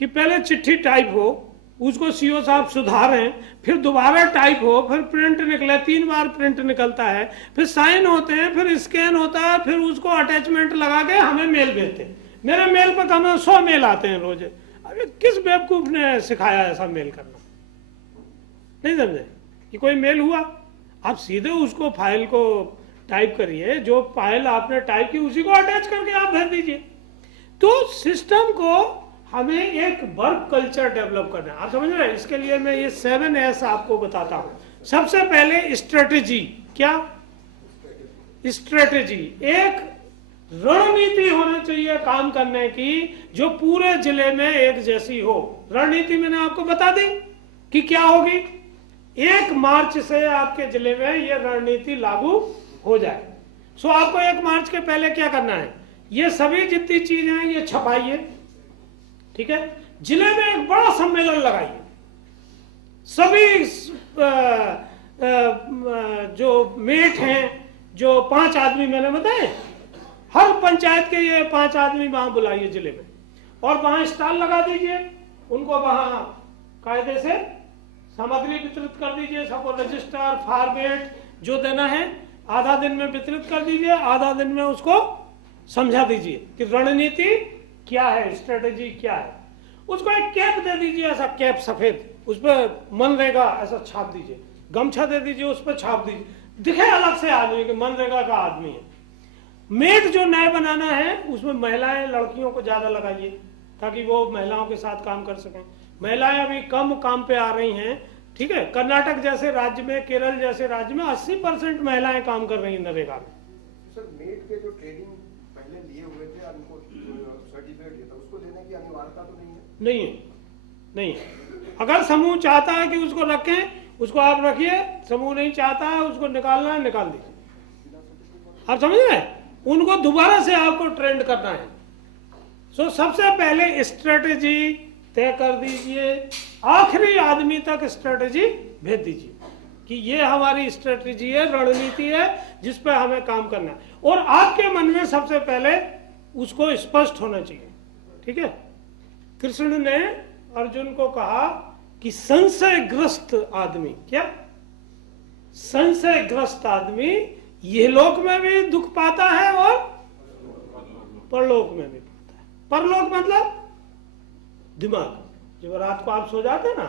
कि पहले चिट्ठी टाइप हो, उसको सीओ साहब सुधारें, फिर दोबारा टाइप हो, फिर प्रिंट निकले, 3 बार प्रिंट निकलता है, फिर साइन होते हैं, फिर स्कैन होता है, फिर उसको अटैचमेंट लगा के हमें मेल भेजते हैं। मेरे मेल पर कम 100 मेल आते हैं रोज। अरे किस बेवकूफ ने सिखाया ऐसा मेल करना? नहीं समझे कि कोई मेल हुआ? आप सीधे उसको फाइल को टाइप करिए, जो फाइल आपने टाइप की उसी को अटैच करके आप भेज दीजिए। तो सिस्टम को हमें एक वर्क कल्चर डेवलप करना है। आप समझ रहे हैं? इसके लिए मैं ये 7S आपको बताता हूं। सबसे पहले स्ट्रेटेजी। क्या स्ट्रेटेजी? एक रणनीति होनी चाहिए काम करने की, जो पूरे जिले में एक जैसी हो। रणनीति मैंने आपको बता दी कि क्या होगी। 1 मार्च से आपके जिले में ये रणनीति लागू हो जाए। सो आपको 1 मार्च के पहले क्या करना है? ये सभी जितनी चीजें हैं ये छपाइए, ठीक है? जिले में एक बड़ा सम्मेलन लगाइए। सभी जो मेट हैं, जो 5 आदमी मैंने बताए, हर पंचायत के ये 5 आदमी वहां बुलाइए जिले में, और वहां स्टॉल लगा दीजिए। उनको वहां कायदे से सामग्री वितरित कर दीजिए। सबको रजिस्टर फॉर्मेट जो देना है आधा दिन में वितरित कर दीजिए, आधा दिन में उसको समझा दीजिए कि रणनीति क्या है, स्ट्रेटेजी क्या है। उसको एक कैप दे दीजिए, ऐसा कैप सफेद, उस पर मनरेगा ऐसा छाप दीजिए। गमछा दे दीजिए, उस पर छाप दीजिए, दिखे अलग से आदमी कि मनरेगा का आदमी है। मेट जो नए बनाना है उसमें महिलाएं लड़कियों को ज्यादा लगाइए, ताकि वो महिलाओं के साथ काम कर सकें। महिलाएं अभी कम काम पे आ रही हैं, ठीक है? कर्नाटक जैसे राज्य में, केरल जैसे राज्य में 80% महिलाएं काम कर रही हैं नरेगा में। सर, मेट के जो ट्रेनिंग पहले लिए हुए थे, उनको सर्टिफिकेट दिया था, उसको देने की अनिवार्यता तो नहीं है? नहीं है, नहीं है। अगर समूह चाहता है कि उसको रखें, उसको आप रखिए। समूह नहीं चाहता है, उसको निकालना है, निकाल दीजिए। आप समझ रहे हैं? उनको दोबारा से आपको ट्रेंड करना है। सो सबसे पहले स्ट्रेटेजी तय कर दीजिए, आखिरी आदमी तक स्ट्रेटेजी भेज दीजिए कि ये हमारी स्ट्रेटेजी है, रणनीति है, जिस पर हमें काम करना है। और आपके मन में सबसे पहले उसको स्पष्ट होना चाहिए, ठीक है? कृष्ण ने अर्जुन को कहा कि संशयग्रस्त आदमी, क्या संशयग्रस्त आदमी ये लोक में भी दुख पाता है और परलोक में भी पाता है। परलोक मतलब दिमाग। जब रात को आप सो जाते हैं ना,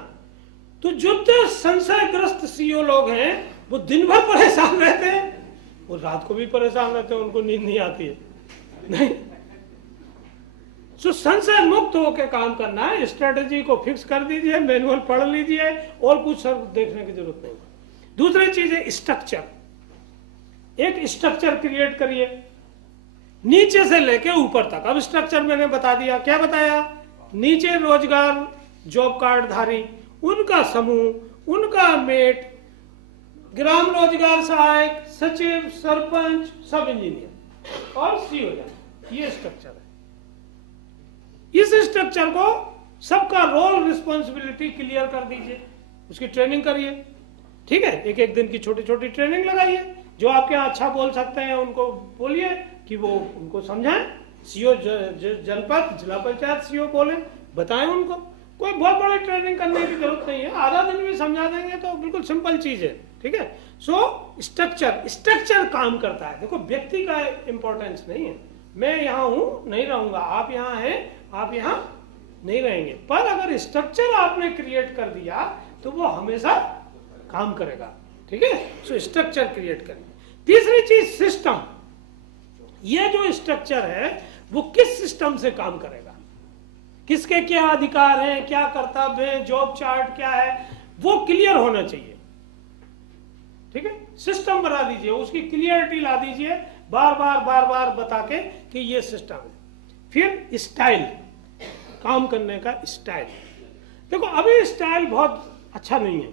तो जो संशयग्रस्त सीओ लोग हैं वो दिन भर परेशान रहते हैं, वो रात को भी परेशान रहते हैं, उनको नींद नहीं आती है। नहीं, तो संशय मुक्त होकर काम करना है। स्ट्रेटेजी को फिक्स कर दीजिए, मैनुअल पढ़ लीजिए, और कुछ सर देखने की जरूरत नहीं। दूसरी चीज है स्ट्रक्चर। एक स्ट्रक्चर क्रिएट करिए नीचे से लेके ऊपर तक। अब स्ट्रक्चर मैंने बता दिया। क्या बताया? नीचे रोजगार जॉब कार्ड धारी, उनका समूह, उनका मेट, ग्राम रोजगार सहायक, सचिव, सरपंच, सब इंजीनियर और सीओ। ये स्ट्रक्चर है। इस स्ट्रक्चर को सबका रोल रिस्पॉन्सिबिलिटी क्लियर कर दीजिए, उसकी ट्रेनिंग करिए, ठीक है? एक एक दिन की छोटी छोटी ट्रेनिंग लगाइए। जो आपके यहाँ अच्छा बोल सकते हैं उनको बोलिए कि वो उनको समझाएं। सीओ जनपद, जिला पंचायत सीओ बोले, बताएं उनको। कोई बहुत बड़ी ट्रेनिंग करने की जरूरत नहीं है, आधा दिन में समझा देंगे तो बिल्कुल सिंपल चीज है, ठीक है? सो स्ट्रक्चर काम करता है। देखो, व्यक्ति का इंपॉर्टेंस नहीं है। मैं यहाँ हूँ, नहीं रहूंगा, आप यहाँ हैं, आप यहाँ नहीं रहेंगे, पर अगर स्ट्रक्चर आपने क्रिएट कर दिया तो वो हमेशा काम करेगा, ठीक है? सो स्ट्रक्चर क्रिएट करें। तीसरी चीज सिस्टम। ये जो स्ट्रक्चर है वो किस सिस्टम से काम करेगा, किसके क्या अधिकार हैं, क्या कर्तव्य है, जॉब चार्ट क्या है, वो क्लियर होना चाहिए, ठीक है? सिस्टम बना दीजिए, उसकी क्लियरिटी ला दीजिए, बार बार बता के कि ये सिस्टम है। फिर स्टाइल, काम करने का स्टाइल। देखो, अभी स्टाइल बहुत अच्छा नहीं है।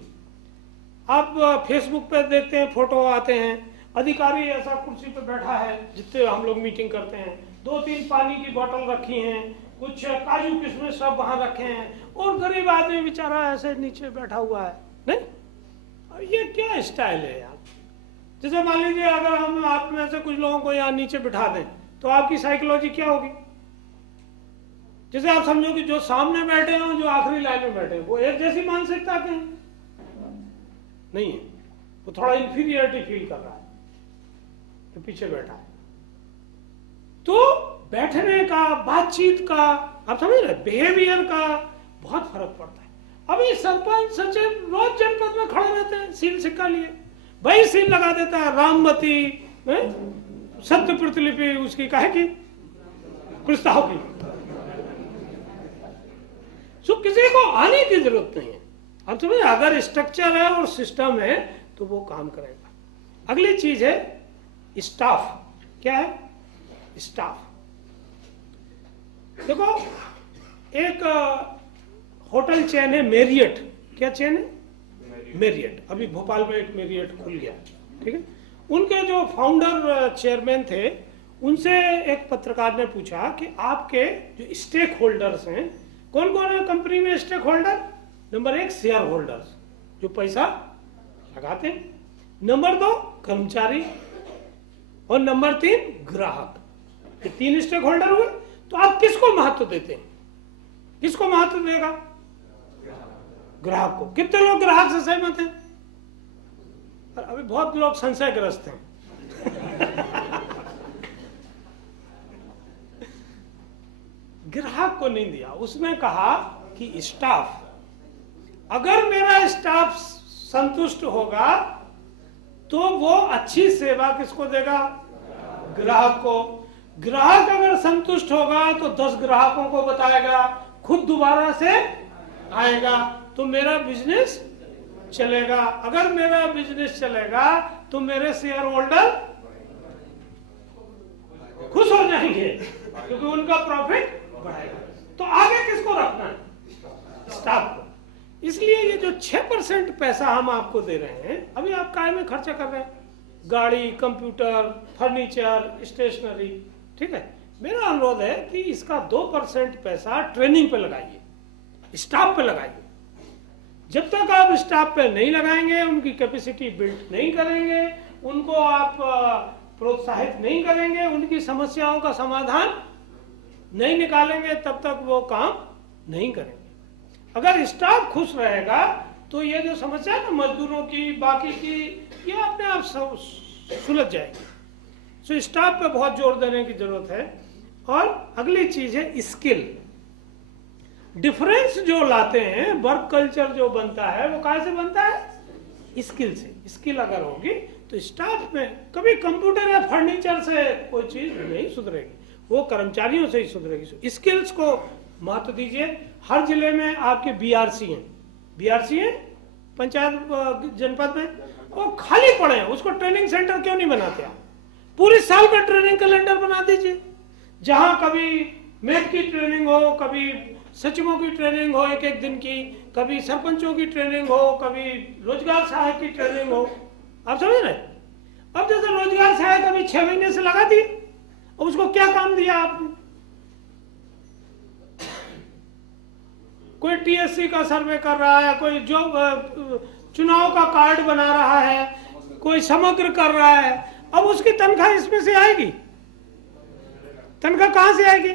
आप फेसबुक पे देखते हैं, फोटो आते हैं, अधिकारी ऐसा कुर्सी पे बैठा है, जितने हम लोग मीटिंग करते हैं, 2-3 पानी की बोतल रखी हैं, कुछ काजू किशमिश सब वहां रखे हैं, और गरीब आदमी बेचारा ऐसे नीचे बैठा हुआ है। नहीं, ये क्या स्टाइल है यार? जैसे मान लीजिए अगर हम आप में से कुछ लोगों को यहाँ नीचे बिठा दें तो आपकी साइकोलॉजी क्या होगी? जैसे आप समझो कि जो सामने बैठे हैं जो आखिरी लाइन में बैठे हैं वो एक जैसी मानसिकता के हैं? नहीं है, वो थोड़ा इंफीरियरिटी फील कर रहा है जो पीछे बैठा है। तो बैठने का, बातचीत का, आप समझ रहे, बिहेवियर का बहुत फर्क पड़ता है। अभी सरपंच सचिव रोज जनपद में खड़े रहते हैं सील सिक्का लिए, वही सील लगा देता है राममती सत्य प्रतिलिपि उसकी काहे की प्रस्ताव की। तो किसी को आने की जरूरत नहीं है, आप समझे, अगर स्ट्रक्चर है और सिस्टम है तो वो काम करेगा। अगली चीज है स्टाफ। क्या है स्टाफ? देखो, एक होटल चेन है मेरियट। क्या चेन है? मेरियट। अभी भोपाल में एक मेरियट खुल गया, ठीक है। उनके जो फाउंडर चेयरमैन थे, उनसे एक पत्रकार ने पूछा कि आपके जो स्टेक होल्डर्स हैं, कौन कौन है कंपनी में stakeholder? Number 1 shareholders, जो पैसा लगाते हैं। नंबर 2 कर्मचारी, और नंबर 3 ग्राहक। ये 3 स्टेक होल्डर हुए। तो आप किसको महत्व देते हैं? किसको महत्व देगा? ग्राहक को। कितने लोग ग्राहक से सहमत हैं? अभी बहुत लोग संशयग्रस्त हैं। ग्राहक को नहीं दिया। उसने कहा कि स्टाफ, अगर मेरा स्टाफ संतुष्ट होगा तो वो अच्छी सेवा किसको देगा? ग्राहक को। ग्राहक अगर संतुष्ट होगा तो 10 ग्राहकों को बताएगा, खुद दोबारा से आएगा, तो मेरा बिजनेस चलेगा। अगर मेरा बिजनेस चलेगा तो मेरे शेयर होल्डर खुश हो जाएंगे क्योंकि उनका प्रॉफिट बढ़ेगा। तो आगे किसको रखना है? स्टाफ को। इसलिए ये जो 6% पैसा हम आपको दे रहे हैं, अभी आप काय में खर्चा कर रहे हैं? गाड़ी, कंप्यूटर, फर्नीचर, स्टेशनरी, ठीक है। मेरा अनुरोध है कि इसका 2% पैसा ट्रेनिंग पे लगाइए, स्टाफ पे लगाइए। जब तक आप स्टाफ पे नहीं लगाएंगे, उनकी कैपेसिटी बिल्ड नहीं करेंगे, उनको आप प्रोत्साहित नहीं करेंगे, उनकी समस्याओं का समाधान नहीं निकालेंगे, तब तक वो काम नहीं करेंगे। अगर स्टाफ खुश रहेगा तो ये जो समस्या है ना मजदूरों की, बाकी की, ये अपने आप सुलझ जाएगी। तो स्टाफ पे बहुत जोर देने की जरूरत है। और अगली चीज है स्किल। डिफरेंस जो लाते हैं, वर्क कल्चर जो बनता है वो कहाँ से बनता है? स्किल से। स्किल अगर होगी तो स्टाफ में कभी कंप्यूटर या फर्नीचर से कोई चीज नहीं सुधरेगी, वो कर्मचारियों से ही सुधरेगी। स्किल्स को महत्व दीजिए। हर जिले में आपके बीआरसी हैं, बीआरसी हैं पंचायत जनपद में, वो खाली पड़े हैं, उसको ट्रेनिंग सेंटर क्यों नहीं बनाते आप? पूरे साल का ट्रेनिंग कैलेंडर बना दीजिए, जहां कभी मेट की ट्रेनिंग हो, कभी सचिवों की ट्रेनिंग हो 1-1 दिन की, कभी सरपंचों की ट्रेनिंग हो, कभी रोजगार सहायक की ट्रेनिंग हो। आप समझ रहे? अब जैसे रोजगार सहायक अभी 6 महीने से लगा दी, अब उसको क्या काम दिया आपने? कोई टीएससी का सर्वे कर रहा है, कोई जो चुनाव का कार्ड बना रहा है, कोई समग्र कर रहा है। अब उसकी तनख्वाह इसमें से आएगी? तनख्वाह कहां से आएगी?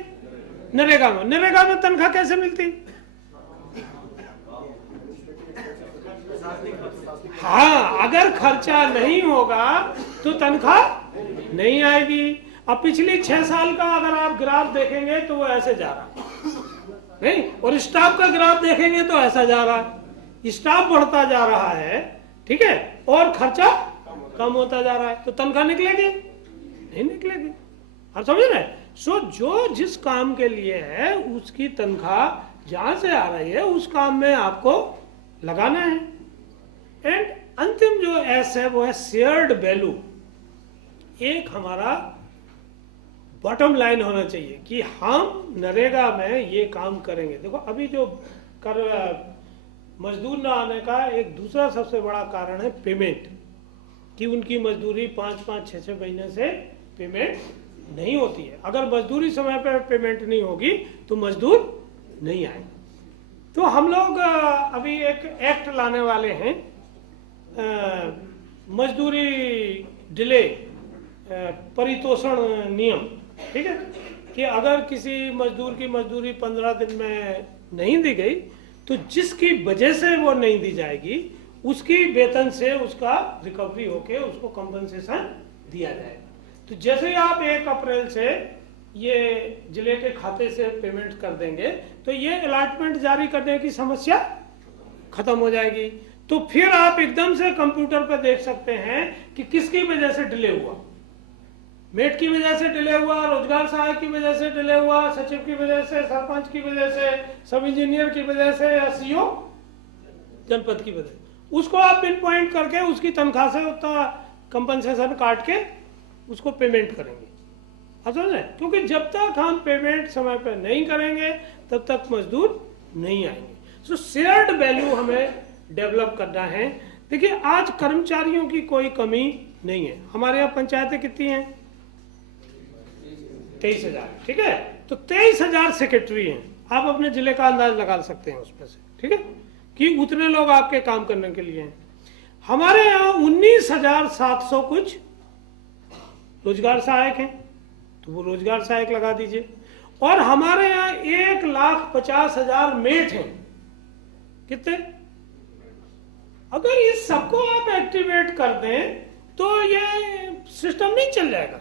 नरेगा में। नरेगा में तनख्वाह कैसे मिलती? हाँ, अगर खर्चा नहीं होगा तो तनख्वाह नहीं आएगी। अब पिछली 6 साल का अगर आप ग्राफ देखेंगे तो वो ऐसे जा रहा नहीं, और स्टाफ का ग्राफ देखेंगे तो ऐसा जा रहा है। स्टाफ बढ़ता जा रहा है, ठीक है, और खर्चा कम होता जा रहा है, तो तनख्वाह निकलेगी? नहीं निकलेगी। आप समझ रहे? सो जो जिस काम के लिए है उसकी तनख्वाह जहां से आ रही है उस काम में आपको लगाना है। एंड अंतिम जो एस है वो है शेयर्ड वैल्यू। एक हमारा बॉटम लाइन होना चाहिए कि हम नरेगा में ये काम करेंगे। देखो, अभी जो मजदूर ना आने का एक दूसरा सबसे बड़ा कारण है पेमेंट, कि उनकी मजदूरी 5-5, 6-6 महीने से पेमेंट नहीं होती है। अगर मजदूरी समय पर पेमेंट नहीं होगी तो मजदूर नहीं आएंगे। तो हम लोग अभी एक एक्ट लाने वाले हैं, मजदूरी डिले परितोषण नियम, ठीक है। कि अगर किसी मजदूर की मजदूरी 15 दिन में नहीं दी गई तो जिसकी वजह से वो नहीं दी जाएगी उसकी वेतन से उसका रिकवरी होके उसको कंपनसेशन दिया जाएगा। तो जैसे ही आप 1 अप्रैल से ये जिले के खाते से पेमेंट कर देंगे तो ये अलॉटमेंट जारी करने की समस्या खत्म हो जाएगी। तो फिर आप एकदम से कंप्यूटर पर देख सकते हैं कि किसकी वजह से डिले हुआ। मेट की वजह से डिले हुआ, रोजगार सहायक की वजह से डिले हुआ, सचिव की वजह से, सरपंच की वजह से, सब इंजीनियर की वजह से, या सीओ जनपद की वजह से। उसको आप पिन पॉइंट करके उसकी तनख्वाह से उतना कंपनसेशन काट के उसको पेमेंट करेंगे। समझ रहे? क्योंकि जब तक हम पेमेंट समय पर नहीं करेंगे तब तक मजदूर नहीं आएंगे। सो शेयर्ड वैल्यू हमें डेवलप करना है। देखिए आज कर्मचारियों की कोई कमी नहीं है। हमारे यहाँ पंचायतें कितनी हैं? 23,000। ठीक है, तो 23,000 सेक्रेटरी हैं। आप अपने जिले का अंदाज लगा सकते हैं उसमें से, ठीक है, कि उतने लोग आपके काम करने के लिए हैं। हमारे यहाँ 19,700 कुछ रोजगार सहायक हैं, तो वो रोजगार सहायक लगा दीजिए। और हमारे यहाँ 1,50,000 मेट हैं। कितने? अगर इस सबको आप एक्टिवेट कर दें तो ये सिस्टम नहीं चल जाएगा।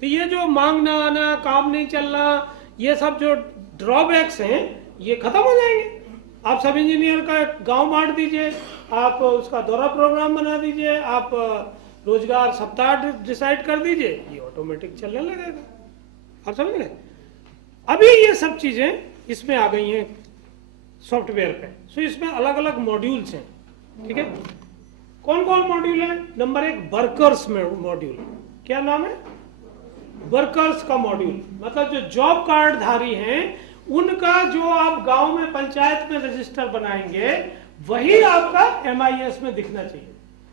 तो ये जो मांग ना आना, काम नहीं चलना, ये सब जो ड्रॉबैक्स हैं ये खत्म हो जाएंगे। आप सब इंजीनियर का एक गांव बांट दीजिए, आप उसका दौरा प्रोग्राम बना दीजिए, आप रोजगार सप्ताह डिसाइड कर दीजिए, ये ऑटोमेटिक चलने लगेगा। आप समझ गए? अभी ये सब चीजें इसमें आ गई हैं सॉफ्टवेयर पे। सो इसमें अलग अलग मॉड्यूल्स हैं। ठीक है, कौन कौन मॉड्यूल है? Number 1 workers module. क्या नाम है? वर्कर्स का मॉड्यूल। मतलब जो जॉब कार्ड धारी हैं उनका जो आप गांव में पंचायत में रजिस्टर बनाएंगे वही आपका MIS में दिखना चाहिए।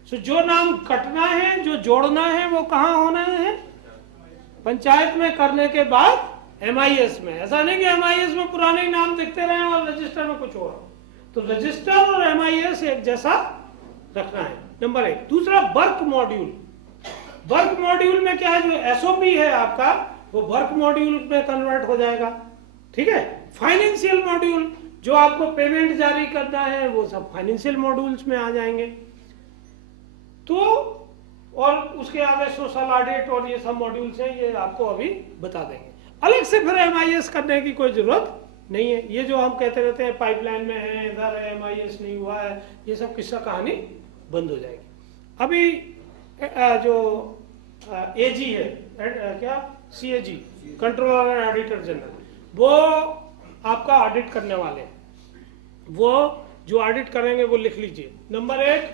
सो जो नाम कटना है, जो जोड़ना है, वो कहाँ होना है? पंचायत में करने के बाद MIS में। ऐसा नहीं कि MIS में पुराने ही नाम दिखते रहे और रजिस्टर में कुछ और। तो रजिस्टर और MIS एक जैसा रखना है, नंबर 1। दूसरा वर्क मॉड्यूल। वर्क मॉड्यूल में क्या है? जो SOP है आपका वो वर्क मॉड्यूल में कन्वर्ट हो जाएगा। ठीक है, फाइनेंशियल मॉड्यूल जो आपको पेमेंट जारी करना है वो सब फाइनेंशियल मॉड्यूल्स में आ जाएंगे। तो और उसके आगे सोशल ऑडिट और ये सब मॉड्यूल्स हैं, ये आपको अभी बता देंगे। अलग से फिर MIS करने की कोई जरूरत नहीं है। ये जो हम कहते रहते हैं पाइपलाइन में है, इधर है, MIS नहीं हुआ है, ये सब किस्सा कहानी बंद हो जाएगी। अभी जो AG है, क्या CAG, controller and auditor general, वो आपका ऑडिट करने वाले हैं। वो जो ऑडिट करेंगे वो लिख लीजिए। Number 1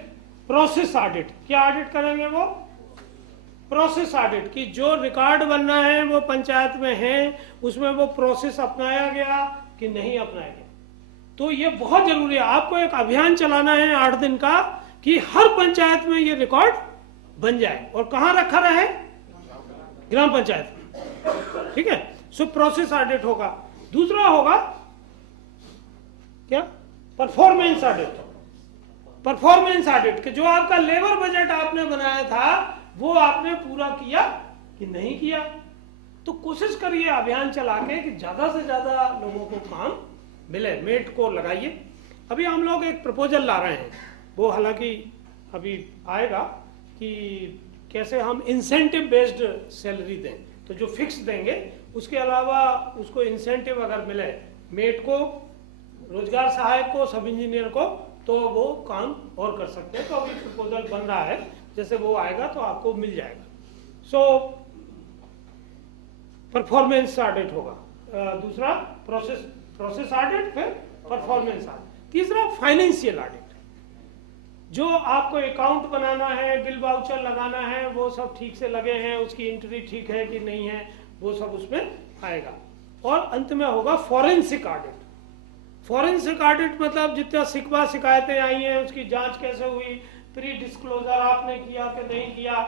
process audit. क्या ऑडिट करेंगे वो? प्रोसेस ऑडिट की जो रिकॉर्ड बनना है वो पंचायत में है, उसमें वो प्रोसेस अपनाया गया कि नहीं अपनाया गया। तो ये बहुत जरूरी है। आपको एक अभियान चलाना है 8 दिन का कि हर पंचायत में ये रिकॉर्ड बन जाए। और कहां रखा रहे? ग्राम पंचायत में। ठीक है, सो प्रोसेस ऑडिट होगा। दूसरा होगा क्या? Performance audit. परफॉर्मेंस ऑडिट कि जो आपका लेबर बजट आपने बनाया था वो आपने पूरा किया कि नहीं किया। तो कोशिश करिए अभियान चला के कि ज्यादा से ज्यादा लोगों को काम मिले। मेट को लगाइए। अभी हम लोग एक प्रपोजल ला रहे हैं, वो हालांकि अभी आएगा, कि कैसे हम इंसेंटिव बेस्ड सैलरी दें। तो जो फिक्स देंगे उसके अलावा उसको इंसेंटिव अगर मिले मेट को, रोजगार सहायक को, सब इंजीनियर को, तो वो काम और कर सकते हैं। तो अभी प्रपोजल बन रहा है, जैसे वो आएगा तो आपको मिल जाएगा। सो परफॉर्मेंस ऑडिट होगा। दूसरा प्रोसेस ऑडिट, फिर परफॉर्मेंस ऑडिट। तीसरा फाइनेंशियल ऑडिट। जो आपको अकाउंट बनाना है, बिल वाउचर लगाना है, वो सब ठीक से लगे हैं, उसकी एंट्री ठीक है कि नहीं है, वो सब उसमें आएगा। और अंत में होगा फॉरेंसिक ऑडिट। फॉरेंसिक ऑडिट मतलब जितना शिकवा शिकायतें आई हैं उसकी जांच कैसे हुई, प्री डिस्क्लोजर आपने किया कि नहीं किया।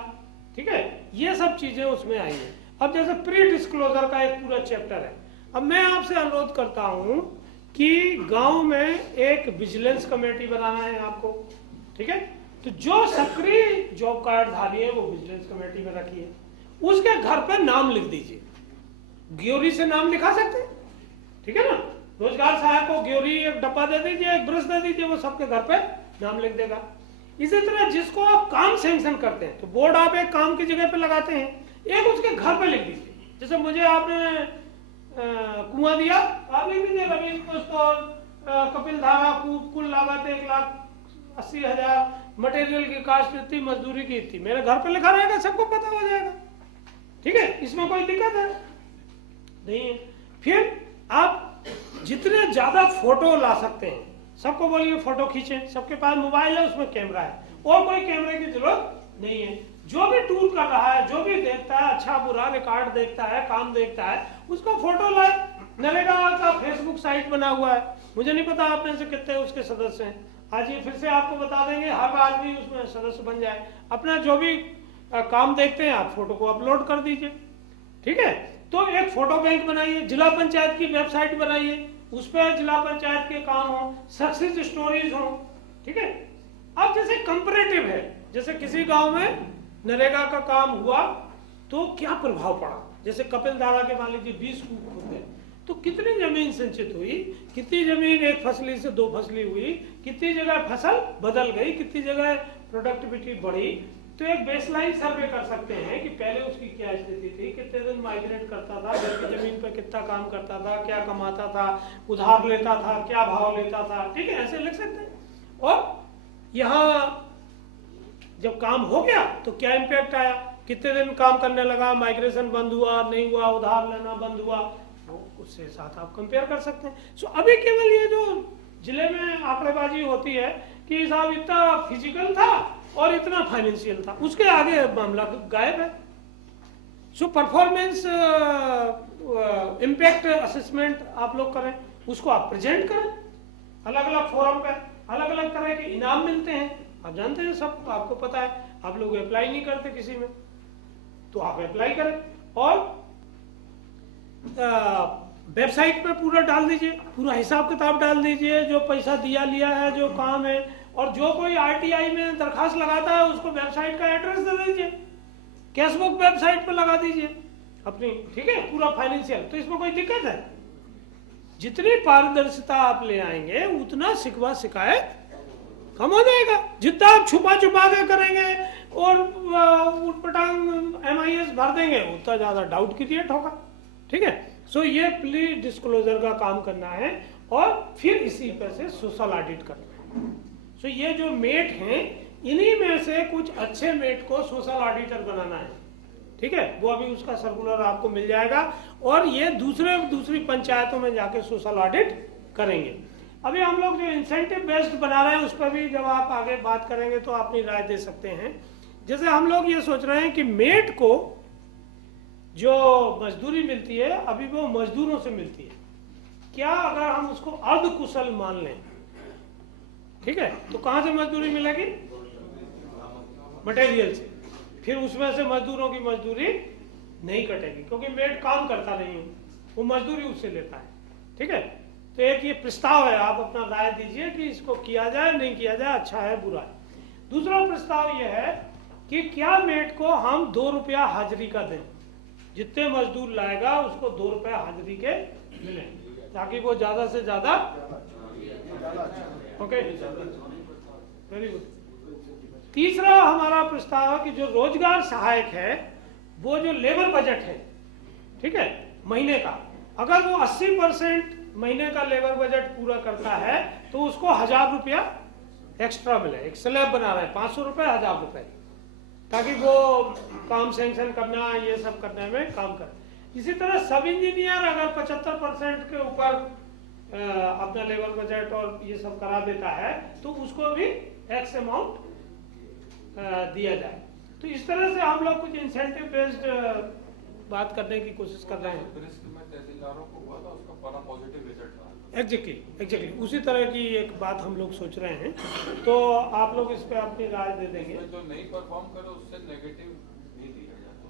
ठीक है, ये सब चीजें उसमें आई हैं। अब जैसे प्री डिस्क्लोजर का एक पूरा चैप्टर है। अब मैं आपसे अनुरोध करता हूं कि गांव में एक विजिलेंस कमेटी बनाना है आपको। ठीक है, तो जो सक्रिय जॉब कार्ड धारी है वो विजिलेंस कमेटी में रखिए। उसके घर पे नाम लिख दीजिए। ग्योरी से नाम लिखा सकते हैं, ठीक है ना। रोजगार सहायक को ग्योरी एक डब्बा दे दीजिए, एक ब्रश दे दीजिए, वो सबके घर पे नाम लिख देगा। इसी तरह जिसको आप काम सैंक्शन करते हैं तो बोर्ड आप एक काम की जगह पे लगाते हैं, एक उसके घर पे लिख दीजिए। जैसे मुझे आपने कुआं दिया, आप लिख दीजिए रवीश कपिल धारा कुल लागत 1,80,000, मटेरियल की कास्ट इतनी, मजदूरी की इतनी, मेरे घर पे लिखा रहेगा, सबको पता हो जाएगा, ठीक है। इसमें कोई दिक्कत है नहीं है। फिर आप जितने ज्यादा फोटो ला सकते हैं, सबको बोलिए फोटो खींचें, सबके पास मोबाइल है, उसमें कैमरा है, और कोई कैमरे की जरूरत नहीं है। जो भी टूर कर रहा है, जो भी देखता है, अच्छा बुरा रिकॉर्ड देखता है, काम देखता है, उसका फोटो लाए। नरेगा का फेसबुक साइट बना हुआ है, मुझे नहीं पता आप में से कितने उसके सदस्य हैं, आज ये फिर से आपको बता देंगे, हर आदमी उसमें सदस्य बन जाए। अपना जो भी काम देखते हैं आप फोटो को अपलोड कर दीजिए, ठीक है। तो एक फोटो बैंक बनाइए, जिला पंचायत की वेबसाइट बनाइए, उस पर जिला पंचायत के काम हो, सक्सेस स्टोरीज हो, ठीक है। अब जैसे कंपैरेटिव है, जैसे किसी गांव में नरेगा का काम हुआ तो क्या प्रभाव पड़ा, जैसे कपिल धारा के मान लीजिए 20 कूप होते, तो कितनी जमीन संचित हुई, कितनी जमीन एक फसली से 2 फसली हुई, कितनी जगह फसल बदल गई, कितनी जगह प्रोडक्टिविटी बढ़ी। तो एक बेसलाइन सर्वे कर सकते हैं कि पहले उसकी क्या स्थिति थी, कितने दिन माइग्रेट करता था, घर की जमीन पर कितना काम करता था, क्या कमाता था, उधार लेता था, क्या भाव लेता था, ठीक है, ऐसे लिख सकते हैं। और यहाँ जब काम हो गया तो क्या इम्पैक्ट आया, कितने दिन काम करने लगा, माइग्रेशन बंद हुआ नहीं हुआ, उधार लेना बंद हुआ, वो उससे साथ आप कंपेयर कर सकते हैं। सो अभी केवल ये जो जिले में आंकड़ेबाजी होती है कि साहब इतना फिजिकल था और इतना फाइनेंशियल था, उसके आगे मामला गायब है। सो परफॉर्मेंस इम्पैक्ट असेसमेंट आप लोग करें, उसको आप प्रेजेंट करें, अलग अलग फोरम पे अलग अलग तरह के इनाम मिलते हैं, आप जानते हैं, सब आपको पता है। आप लोग अप्लाई नहीं करते किसी में, तो आप अप्लाई करें और वेबसाइट पे पूरा डाल दीजिए, पूरा हिसाब किताब डाल दीजिए, जो पैसा दिया लिया है, जो काम है, और जो कोई आरटीआई में दरखास्त लगाता है उसको वेबसाइट का एड्रेस दे दीजिए, कैशबुक वेबसाइट पे लगा दीजिए अपनी, ठीक है, पूरा फाइनेंशियल। तो इसमें कोई दिक्कत है? जितनी पारदर्शिता आप ले आएंगे उतना शिकवा शिकायत कम हो जाएगा। जितना आप छुपा छुपा के करेंगे और उटपटांग MIS भर देंगे उतना ज्यादा डाउट क्रिएट होगा, ठीक है। सो ये प्लीज डिस्क्लोजर का काम करना है और फिर इसी पर से सोशल ऑडिट करना है। सो ये जो मेट हैं, इन्हीं में से कुछ अच्छे मेट को सोशल ऑडिटर बनाना है, ठीक है। वो अभी उसका सर्कुलर आपको मिल जाएगा और ये दूसरी पंचायतों में जाके सोशल ऑडिट करेंगे। अभी हम लोग जो इंसेंटिव बेस्ड बना रहे हैं उस पर भी जब आप आगे बात करेंगे तो अपनी राय दे सकते हैं। जैसे हम लोग ये सोच रहे हैं कि मेट को जो मजदूरी मिलती है अभी वो मजदूरों से मिलती है, क्या अगर हम उसको अर्ध कुशल मान लें, ठीक है, तो कहां से मजदूरी मिलेगी? मटेरियल से। फिर उसमें से मजदूरों की मजदूरी नहीं कटेगी क्योंकि मेट काम करता नहीं है, वो मजदूरी उससे लेता है, ठीक है। तो एक ये प्रस्ताव है, आप अपना राय दीजिए कि इसको किया जाए नहीं किया जाए, अच्छा है बुरा है। दूसरा प्रस्ताव ये है कि क्या मेट को हम 2 रुपया हाजिरी का दें, जितने मजदूर लाएगा उसको 2 रुपया हाजिरी के मिले ताकि वो ज्यादा से ज्यादा, ओके, वेरी गुड। तीसरा हमारा प्रस्ताव है कि जो रोजगार सहायक है वो जो लेबर बजट है, ठीक है, महीने का, अगर वो 80% महीने का लेबर बजट पूरा करता है तो उसको 1000 रुपया एक्स्ट्रा मिले। एक स्लैब बना रहे हैं, 500 रुपए 1000 रुपए, ताकि वो काम सैंक्शन करना ये सब करने में काम करे। इसी तरह सब इंजीनियर अगर 75% के ऊपर अपना लेबर बजट और ये सब करा देता है तो उसको भी एक्स अमाउंट दिया जाए। तो इस तरह से हम लोग कुछ इंसेंटिव बेस्ड बात करने की कोशिश कर रहे हैं। तहसीलदारों को हुआ था, उसका बड़ा पॉजिटिव रिजल्ट था। एग्जैक्टली उसी तरह की एक बात हम लोग सोच रहे हैं, तो आप लोग इस पे अपनी राय दे देंगे। जो नहीं परफॉर्म करे उससे नेगेटिव नहीं दिया जाता,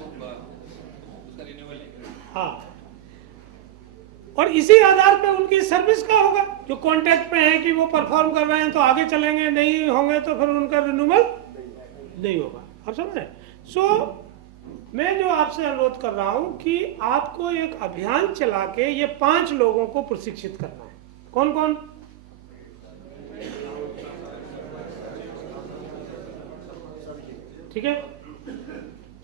उसका रिन्यूअल। हाँ, और इसी आधार पे उनकी सर्विस का होगा, जो कॉन्ट्रैक्ट पे है कि वो परफॉर्म कर रहे हैं तो आगे चलेंगे, नहीं होंगे तो फिर उनका रिन्यूअल नहीं होगा। आप समझ रहे हैं? सो मैं जो आपसे अनुरोध कर रहा हूं कि आपको एक अभियान चला के ये 5 लोगों को प्रशिक्षित करना है। कौन कौन? ठीक है,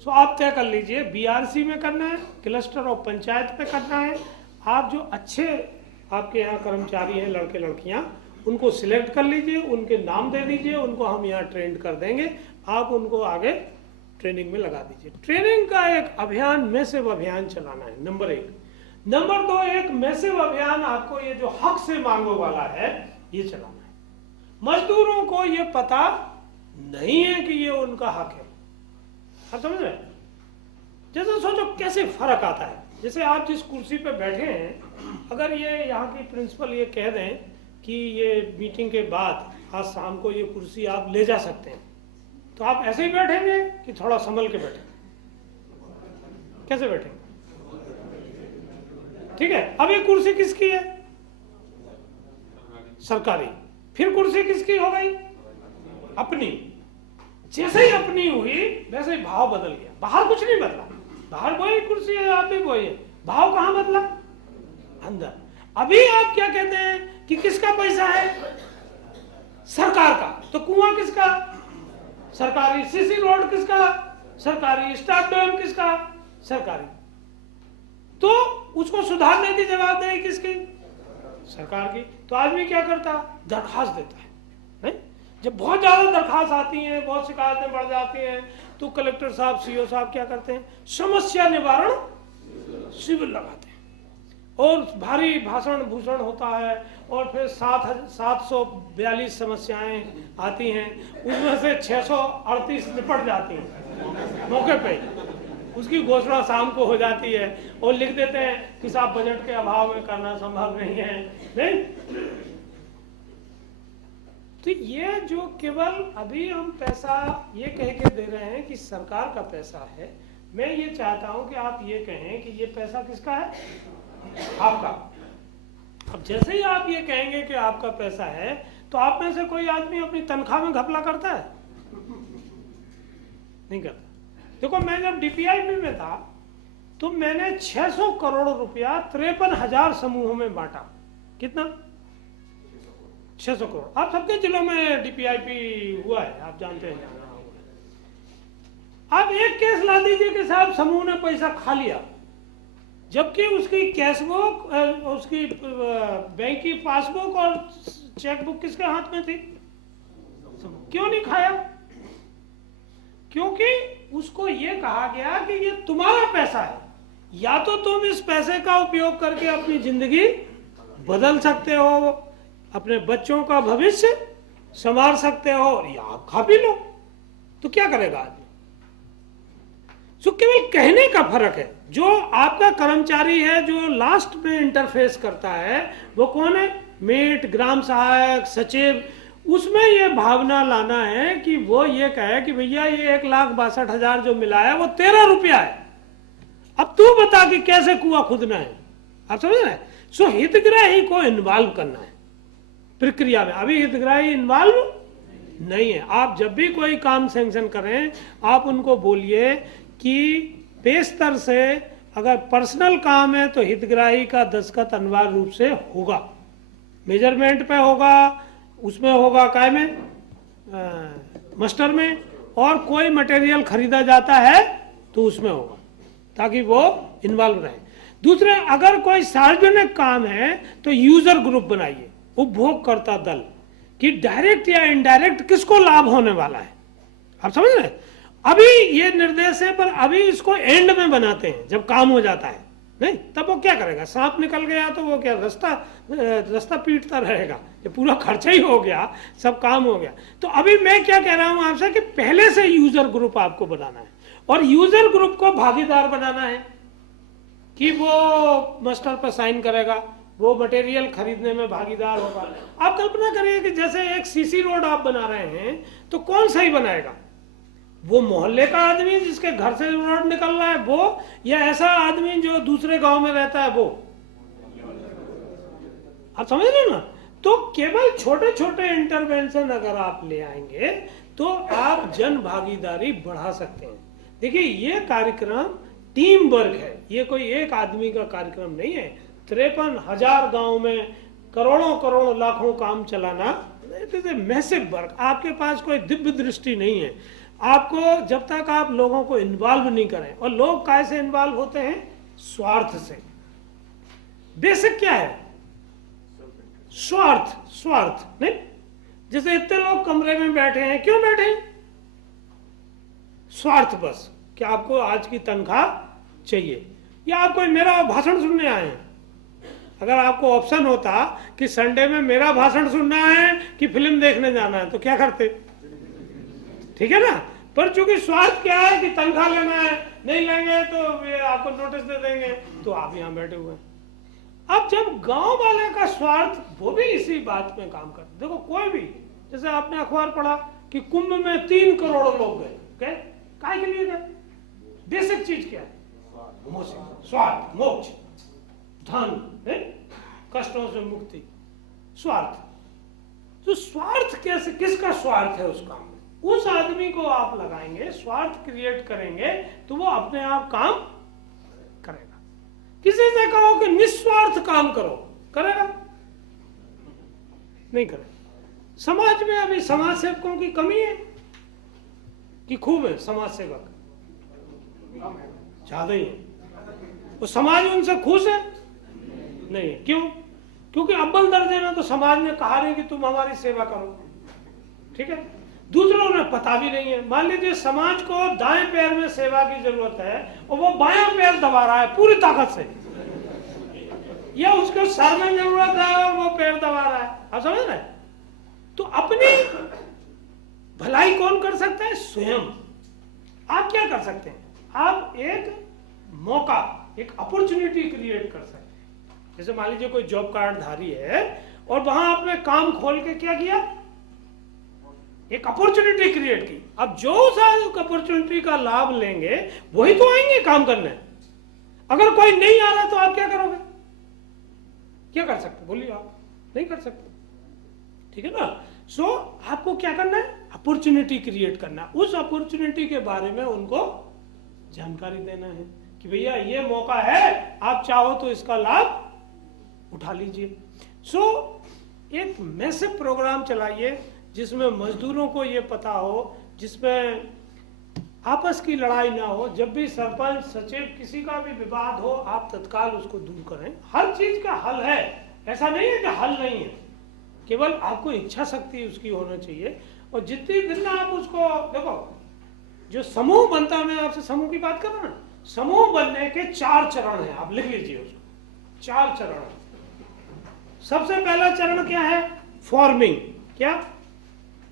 सो आप तय कर लीजिए, बीआरसी में करना है, क्लस्टर ऑफ पंचायत पे करना है। आप जो अच्छे आपके यहाँ कर्मचारी हैं, लड़के लड़कियां, उनको सिलेक्ट कर लीजिए, उनके नाम दे दीजिए, उनको हम यहाँ ट्रेन कर देंगे, आप उनको आगे ट्रेनिंग में लगा दीजिए। ट्रेनिंग का एक अभियान, मैसिव अभियान चलाना है, नंबर 1। नंबर 2, एक मैसिव अभियान आपको ये जो हक से मांगो वाला है ये चलाना है। मजदूरों को ये पता नहीं है कि ये उनका हक है। आप समझ रहे हैं? जैसे सोचो कैसे फर्क आता है। जैसे आप जिस कुर्सी पे बैठे हैं, अगर ये यहाँ की प्रिंसिपल ये कह दें कि ये मीटिंग के बाद आज शाम को ये कुर्सी आप ले जा सकते हैं, तो आप ऐसे ही बैठेंगे कि थोड़ा संभल के बैठेंगे? कैसे बैठेंगे? ठीक है, अब ये कुर्सी किसकी है? सरकारी। फिर कुर्सी किसकी हो गई? अपनी। जैसे ही अपनी हुई वैसे ही भाव बदल गया। बाहर कुछ नहीं बदला, बाहर वही कुर्सी है, आप भी वही है, भाव कहां बदला? अंदर। अभी आप क्या कहते हैं कि किसका पैसा है? सरकार का। तो कुआं किसका? सरकारी। सीसी रोड किसका? सरकारी। स्टाफ डैम किसका? सरकारी। तो उसको सुधारने की जवाबदेही किसकी? सरकार की। तो आदमी क्या करता? दरखास्त देता है, नहीं? जब बहुत ज्यादा दरखास्त आती हैं, बहुत शिकायतें बढ़ जाती हैं, तो कलेक्टर साहब, सीओ साहब क्या करते हैं? समस्या निवारण शिविर लगाते हैं और भारी भाषण भूषण होता है, और फिर 742 समस्याएं आती हैं, उसमें से 638 निपट जाती हैं मौके पे। उसकी घोषणा शाम को हो जाती है और लिख देते हैं कि साहब बजट के अभाव में करना संभव नहीं है, नहीं? तो ये जो केवल अभी हम पैसा ये कह के दे रहे हैं कि सरकार का पैसा है, मैं ये चाहता हूं कि आप ये कहें कि ये पैसा किसका है? आपका। अब जैसे ही आप ये कहेंगे कि आपका पैसा है, तो आप में से कोई आदमी अपनी तनख्वाह में घपला करता है? नहीं करता। देखो, मैं जब डीपीआईपी में था तो मैंने 600 करोड़ रुपया 53,000 समूहों में बांटा। कितना? 600 करोड़। आप सबके जिलों में डीपीआईपी हुआ है, आप जानते हैं। आप एक केस ला दीजिए कि साहब समूह ने पैसा खा लिया, जबकि उसकी कैशबुक, उसकी बैंक की पासबुक और चेकबुक किसके हाथ में थी? क्यों नहीं खाया? क्योंकि उसको ये कहा गया कि ये तुम्हारा पैसा है, या तो तुम इस पैसे का उपयोग करके अपनी जिंदगी बदल सकते हो, अपने बच्चों का भविष्य संवार सकते हो, या आप खा पी लो। तो क्या करेगा आदमी? तो केवल कहने का फर्क है। जो आपका कर्मचारी है, जो लास्ट में इंटरफेस करता है, वो कौन है? मेट, ग्राम सहायक, सचिव। उसमें ये भावना लाना है कि वो ये कहे कि भैया ये 1,62,000 जो मिला है वो 13 रुपया है, अब तू बता कि कैसे कुआं खुदना है। आप समझ रहे हैं? सो हितग्राही को इन्वॉल्व करना है प्रक्रिया में। अभी हितग्राही इन्वॉल्व नहीं है। आप जब भी कोई काम सैंक्शन करें, आप उनको बोलिए कि बेस्तर से अगर पर्सनल काम है तो हितग्राही का दस्तखत अनिवार्य रूप से होगा, मेजरमेंट पे होगा, उसमें होगा काय में, मास्टर में, और कोई मटेरियल खरीदा जाता है तो उसमें होगा, ताकि वो इन्वॉल्व रहे। दूसरे, अगर कोई सार्वजनिक काम है तो यूजर ग्रुप बनाइए, उपभोगकर्ता दल, कि डायरेक्ट या इनडायरेक्ट किसको लाभ होने वाला है। आप समझ रहे हैं? अभी ये निर्देश है, पर अभी इसको एंड में बनाते हैं, जब काम हो जाता है, नहीं? तब वो क्या करेगा? सांप निकल गया तो वो क्या रास्ता पीटता रहेगा? ये पूरा खर्चा ही हो गया, सब काम हो गया। तो अभी मैं क्या कह रहा हूं आपसे कि पहले से यूजर ग्रुप आपको बनाना है, और यूजर ग्रुप को भागीदार बनाना है कि वो मास्टर पर साइन करेगा, वो मटेरियल खरीदने में भागीदार होगा। आप कल्पना करिए कि जैसे एक सीसी रोड आप बना रहे हैं, तो कौन सही बनाएगा? वो मोहल्ले का आदमी जिसके घर से रोड निकल रहा है वो, या ऐसा आदमी जो दूसरे गांव में रहता है वो? आप समझ रहे ना? तो केवल छोटे छोटे इंटरवेंशन अगर आप ले आएंगे तो आप जन भागीदारी बढ़ा सकते हैं। देखिए ये कार्यक्रम टीम वर्क है, ये कोई एक आदमी का कार्यक्रम नहीं है। 53,000 गांव में करोड़ों करोड़ लाखों काम चलाना, it is a massive work. आपके पास कोई दिव्य दृष्टि नहीं है। आपको जब तक आप लोगों को इन्वॉल्व नहीं करें, और लोग कैसे इन्वॉल्व होते हैं? स्वार्थ से। बेसिक क्या है? स्वार्थ। स्वार्थ नहीं, जैसे इतने लोग कमरे में बैठे हैं, क्यों बैठे हैं? स्वार्थ बस, कि आपको आज की तनख्वाह चाहिए, या आप कोई मेरा भाषण सुनने आए हैं। अगर आपको ऑप्शन होता कि संडे में मेरा भाषण सुनना है कि फिल्म देखने जाना है, तो क्या करते? ठीक है ना। पर चूंकि स्वार्थ क्या है कि तनख्वाह लेना है, नहीं लेंगे तो ये आपको नोटिस दे देंगे, तो आप यहां बैठे हुए हैं। अब जब गांव वाले का स्वार्थ, वो भी इसी बात में काम करते। देखो कोई भी, जैसे आपने अखबार पढ़ा कि कुंभ में 3 करोड़ लोग गए, काय के लिए गए? बेसिक चीज क्या है? स्वार्थ, मोक्ष, धन, कष्टों से मुक्ति, स्वार्थ। तो स्वार्थ कैसे, किसका स्वार्थ है उस काम में? उस आदमी को आप लगाएंगे, स्वार्थ क्रिएट करेंगे, तो वो अपने आप काम करेगा। किसी से कहो कि निस्वार्थ काम करो, करेगा? नहीं करेगा। समाज में अभी समाज सेवकों की कमी है कि खूब है समाज सेवक? ज्यादा ही है। वो समाज उनसे खुश है? नहीं। क्यों? क्योंकि अव्वल दर्जे में तो समाज ने कहा नहीं कि तुम हमारी सेवा करो, ठीक है। दूसरों ने पता भी नहीं है। मान लीजिए समाज को दाएं पैर में सेवा की जरूरत है और वो बायां पैर दबा रहा है पूरी ताकत से, या उसको सर में जरूरत है और वो पैर दबा रहा है, आप समझ रहे? तो अपनी भलाई कौन कर सकता है? स्वयं। आप क्या कर सकते हैं? आप एक मौका, एक अपॉर्चुनिटी क्रिएट कर सकते हैं। जैसे मान लीजिए कोई जॉब कार्ड धारी है और वहां आपने काम खोल के क्या किया? एक अपॉर्चुनिटी क्रिएट की। अब जो उस अपॉर्चुनिटी का लाभ लेंगे वही तो आएंगे काम करने। अगर कोई नहीं आ रहा तो आप क्या करोगे? क्या कर सकते? बोलिए। आप नहीं कर सकते, ठीक है ना। सो आपको क्या करना है? अपॉर्चुनिटी क्रिएट करना। उस अपॉर्चुनिटी के बारे में उनको जानकारी देना है कि भैया ये मौका है, आप चाहो तो इसका लाभ उठा लीजिए। सो एक मैसिव प्रोग्राम चलाइए जिसमें मजदूरों को ये पता हो, जिसमें आपस की लड़ाई ना हो। जब भी सरपंच सचिव किसी का भी विवाद हो, आप तत्काल उसको दूर करें। हर चीज का हल है, ऐसा नहीं है कि हल नहीं है, केवल आपको इच्छा शक्ति उसकी होना चाहिए। और जितनी दिन आप उसको देखो, जो समूह बनता है, मैं आपसे समूह की बात कर रहा हूं ना, समूह बनने के 4 चरण हैं, आप लिख लीजिए उसको। 4 चरण। सबसे पहला चरण क्या है? फॉर्मिंग। क्या?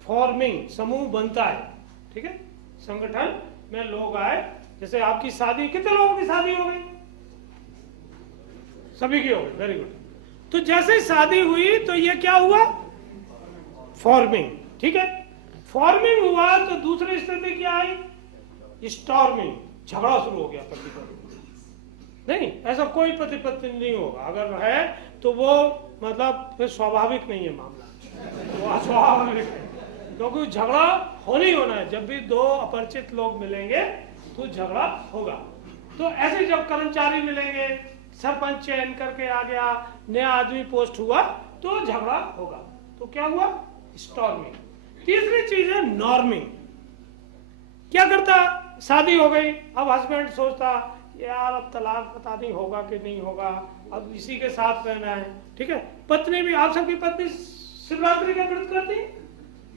फॉर्मिंग। समूह बनता है, ठीक है। संगठन में लोग आए, जैसे आपकी शादी, कितने लोगों की शादी हो गई? सभी की हो गई, वेरी गुड। तो जैसे शादी हुई तो ये क्या हुआ? फॉर्मिंग, ठीक है। फॉर्मिंग हुआ तो दूसरी स्थिति क्या आई? स्टॉर्मिंग। झगड़ा शुरू हो गया पति पत्नी। नहीं, ऐसा कोई पति पत्नी नहीं होगा। अगर है तो वो मतलब फिर स्वाभाविक नहीं है मामला, वो अस्वाभाविक है, क्योंकि झगड़ा होना ही होना है। जब भी 2 अपरिचित लोग मिलेंगे तो झगड़ा होगा। तो ऐसे जब कर्मचारी मिलेंगे, सरपंच चयन करके आ गया, नया आदमी पोस्ट हुआ, तो झगड़ा होगा। तो क्या हुआ? स्टॉर्मिंग। तीसरी चीज है नॉर्मिंग। क्या करता? शादी हो गई, अब हस्बैंड सोचता यार अब तलाक पता नहीं होगा कि नहीं होगा, अब इसी के साथ रहना है, ठीक है। पत्नी भी, आप सबकी पत्नी शिवरात्रि का व्रत करती है?